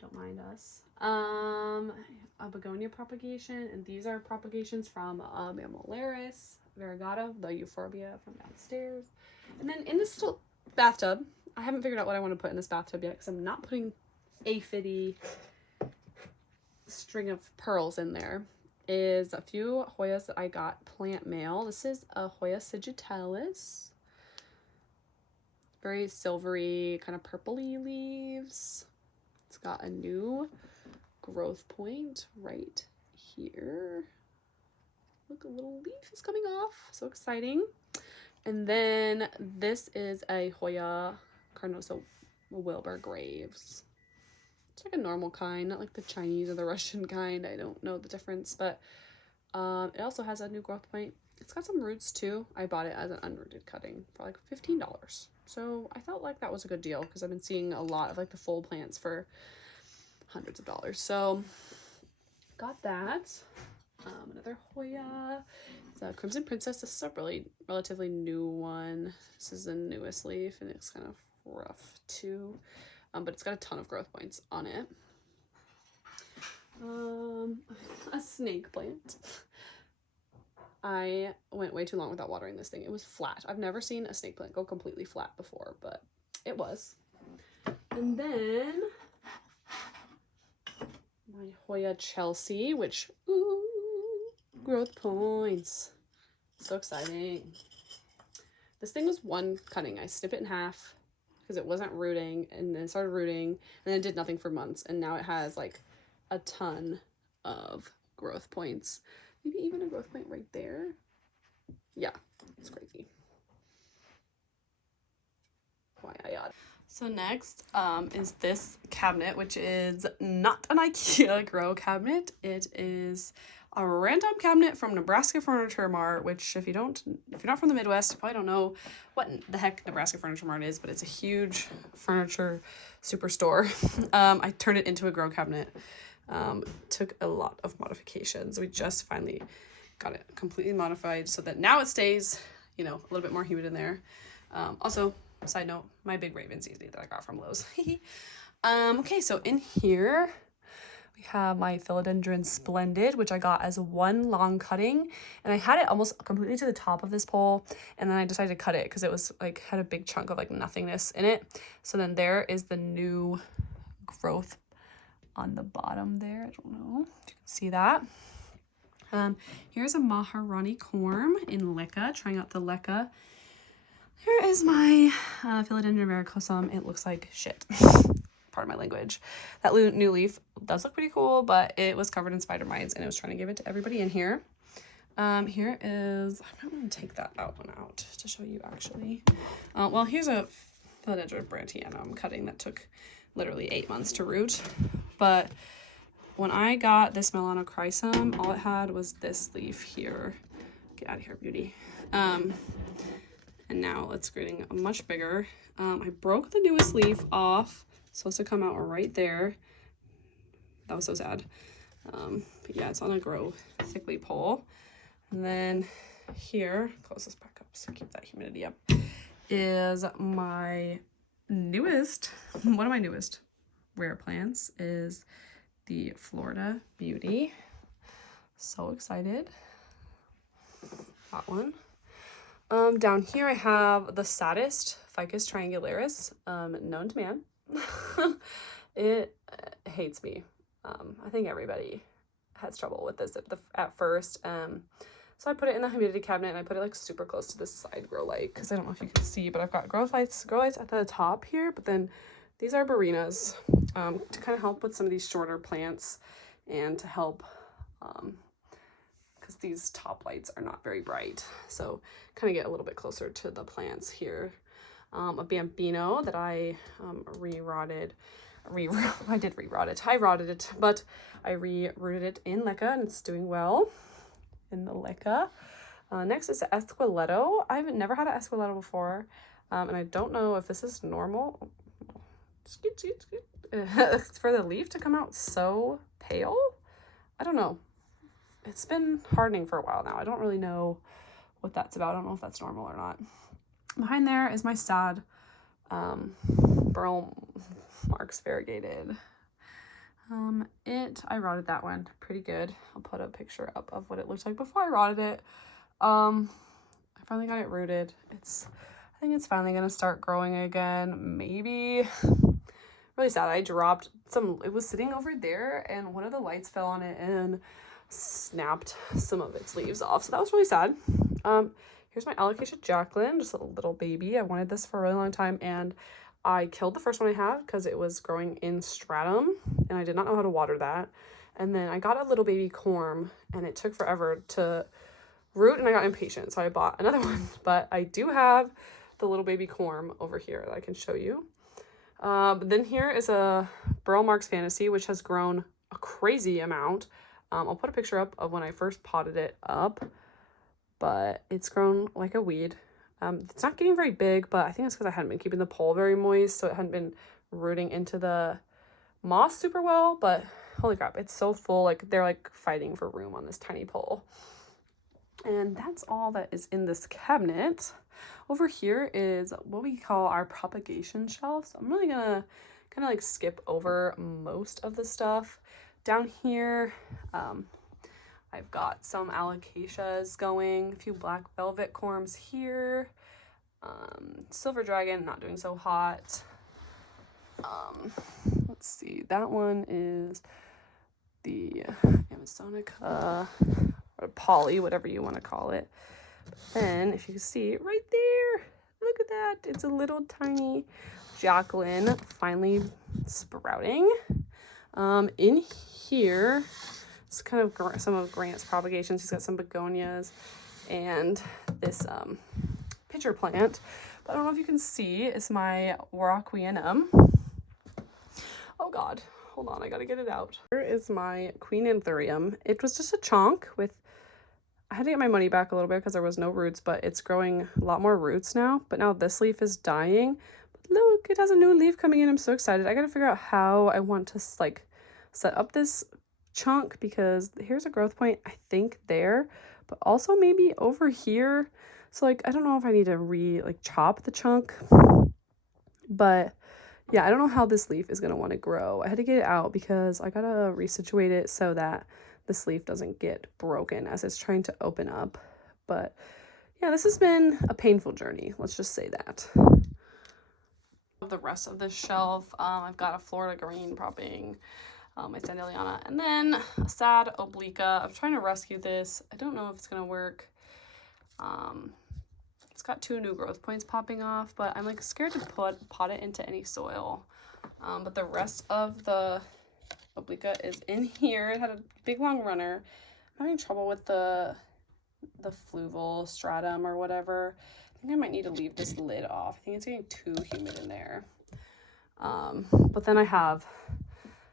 Don't mind us. A begonia propagation, and these are propagations from Mammalaris variegata, the Euphorbia from downstairs. And then in this little bathtub, I haven't figured out what I want to put in this bathtub yet because I'm not putting aphidy string of pearls in there. Is a few Hoyas that I got plant mail. This is a Hoya sagittalis. Very silvery, kind of purpley leaves. It's got a new growth point right here. Look, a little leaf is coming off. So exciting. And then this is a Hoya carnosa Wilbur Graves. It's like a normal kind, not like the Chinese or the Russian kind. I don't know the difference, but it also has a new growth point. It's got some roots too. I bought it as an unrooted cutting for like $15. So I felt like that was a good deal because I've been seeing a lot of like the full plants for hundreds of dollars. So got that. Another Hoya. It's a Crimson Princess. This is a relatively new one. This is the newest leaf and it's kind of rough too. But it's got a ton of growth points on it. A snake plant. I went way too long without watering this thing. It was flat. I've never seen a snake plant go completely flat before, but it was. And then my Hoya Chelsea, which, ooh, growth points. So exciting. This thing was one cutting. I snip it in half because it wasn't rooting, and then it started rooting, and then it did nothing for months, and now it has like a ton of growth points. Maybe even a growth point right there. Yeah, it's crazy. Why I ought. So next is this cabinet, which is not an IKEA grow cabinet. It is a random cabinet from Nebraska Furniture Mart, which if you're not from the Midwest, you probably don't know what the heck Nebraska Furniture Mart is, but it's a huge furniture superstore. I turned it into a grow cabinet. Took a lot of modifications. We just finally got it completely modified so that now it stays, you know, a little bit more humid in there. Also, side note, my big Raven seasoning that I got from Lowe's. Okay, so in here we have my Philodendron Splendid, which I got as one long cutting, and I had it almost completely to the top of this pole, and then I decided to cut it because it was like had a big chunk of like nothingness in it. So then there is the new growth on the bottom there. I don't know if you can see that. Here's a Maharani corm in Leca, trying out the Leca. Here is my Philodendron varicosum. It looks like shit. Pardon my language. That new leaf does look pretty cool, but it was covered in spider mites, and it was trying to give it to everybody in here. Here is, I'm going to take that one out to show you actually. Well, here's a Philodendron brantianum cutting that took literally 8 months to root. But when I got this Melanochrysum, all it had was this leaf here. Get out of here, beauty. And now it's getting much bigger. I broke the newest leaf off. It's supposed to come out right there. That was so sad. But yeah, it's on a grow thickly pole. And then here, close this back up so keep that humidity up, is my newest, one of my newest rare plants is the Florida Beauty. So excited. That one. Down here I have the saddest Ficus triangularis known to man. It hates me. I think everybody has trouble with this at first. So I put it in the humidity cabinet, and I put it like super close to this side grow light because I don't know if you can see, but I've got grow lights at the top here, but then these are Barinas to kind of help with some of these shorter plants and to help because these top lights are not very bright. So kind of get a little bit closer to the plants here. A Bambino that I re-rotted. I did re-rot it. I rotted it, but I re-rooted it in Leca, and it's doing well in the Leca. Next is Esqueleto. I've never had an Esqueleto before, and I don't know if this is normal. For the leaf to come out so pale. I don't know. It's been hardening for a while now. I don't really know what that's about. I don't know if that's normal or not. Behind there is my sad Burl Marks variegated. I rotted that one pretty good. I'll put a picture up of what it looked like before I rotted it. I finally got it rooted. I think it's finally gonna start growing again. Maybe. Really sad. I dropped some. It was sitting over there, and one of the lights fell on it and snapped some of its leaves off. So that was really sad. Here's my Alocasia Jacqueline, just a little baby. I wanted this for a really long time, and I killed the first one I had because it was growing in stratum, and I did not know how to water that. And then I got a little baby corm, and it took forever to root, and I got impatient, so I bought another one. But I do have the little baby corm over here that I can show you. But then here is a Burl Marks Fantasy, which has grown a crazy amount. I'll put a picture up of when I first potted it up, but it's grown like a weed. It's not getting very big, but I think it's because I hadn't been keeping the pole very moist, so it hadn't been rooting into the moss super well, but holy crap, it's so full. Like, they're like fighting for room on this tiny pole. And that's all that is in this cabinet. Over here is what we call our propagation shelf. So I'm really gonna kind of like skip over most of the stuff. Down here, I've got some alocasias going, a few black velvet corms here. Silver dragon, not doing so hot. Let's see, that one is the Amazonica, or poly, whatever you want to call it. But then, if you can see it right there, look at that. It's a little tiny Jacqueline finally sprouting. In here, it's kind of some of Grant's propagations. He's got some begonias and this pitcher plant. But I don't know if you can see, it's my Rocquianum. Oh God, hold on, I gotta get it out. Here is my Queen Anthurium. It was just a chunk with, I had to get my money back a little bit because there was no roots, but it's growing a lot more roots now. But now this leaf is dying. But look, it has a new leaf coming in. I'm so excited. I gotta figure out how I want to like set up this chunk, because here's a growth point, I think there, but also maybe over here. So like, I don't know if I need to chop the chunk, but yeah, I don't know how this leaf is going to want to grow. I had to get it out because I got to resituate it so that this leaf doesn't get broken as it's trying to open up. But yeah, this has been a painful journey. Let's just say that. The rest of this shelf, I've got a Florida green propping my Sandeliana, and then a sad obliqua. I'm trying to rescue this. I don't know if it's going to work. It's got 2 new growth points popping off, but I'm like scared to pot it into any soil. But the rest of the obliqua is in here. It had a big long runner. I'm having trouble with the fluval stratum or whatever. I think I might need to leave this lid off. I think it's getting too humid in there. But then I have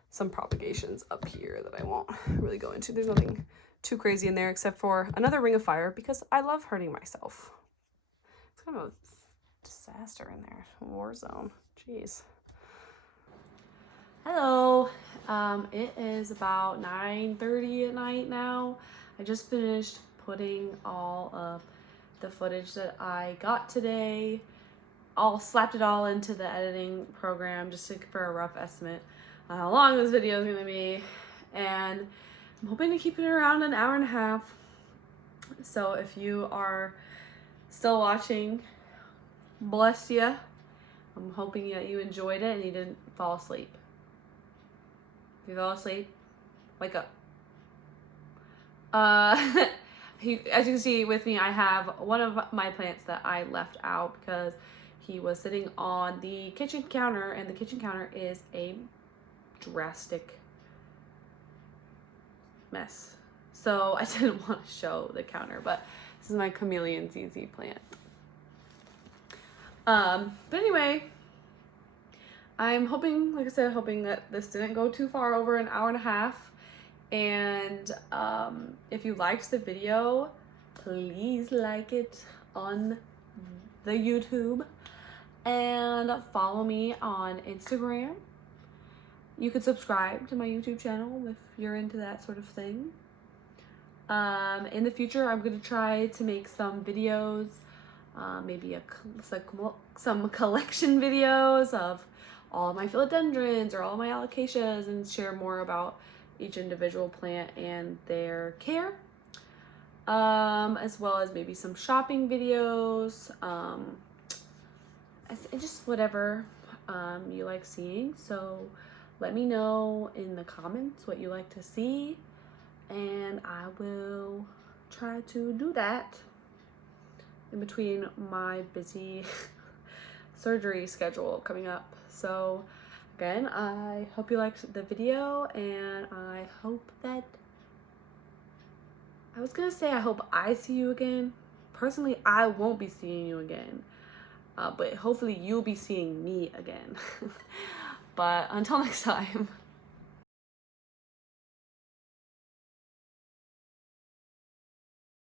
some propagations up here that I won't really go into. There's nothing too crazy in there except for another ring of fire because I love hurting myself. It's kind of a disaster in there. War zone. Jeez. Hello. It is about 9:30 at night now. I just finished putting all of the footage that I got today. Slapped it all into the editing program just for a rough estimate on how long this video is going to be. And I'm hoping to keep it around an hour and a half. So if you are still watching, bless you. I'm hoping that you enjoyed it and you didn't fall asleep. If you fell asleep, wake up. As you can see with me, I have one of my plants that I left out because he was sitting on the kitchen counter, and the kitchen counter is a drastic mess. So I didn't want to show the counter, but this is my chameleon ZZ plant. But anyway, I'm hoping, like I said, hoping that this didn't go too far over an hour and a half. And if you liked the video, please like it on the YouTube and follow me on Instagram. You could subscribe to my YouTube channel if you're into that sort of thing. In the future, I'm going to try to make some videos, maybe some collection videos of all my philodendrons or all my alocasias, and share more about each individual plant and their care, as well as maybe some shopping videos, just whatever you like seeing. So let me know in the comments what you like to see, and I will try to do that in between my busy surgery schedule coming up. So again, I hope you liked the video, and I hope that, I was gonna say I hope I see you again. Personally, I won't be seeing you again, but hopefully you'll be seeing me again. But until next time.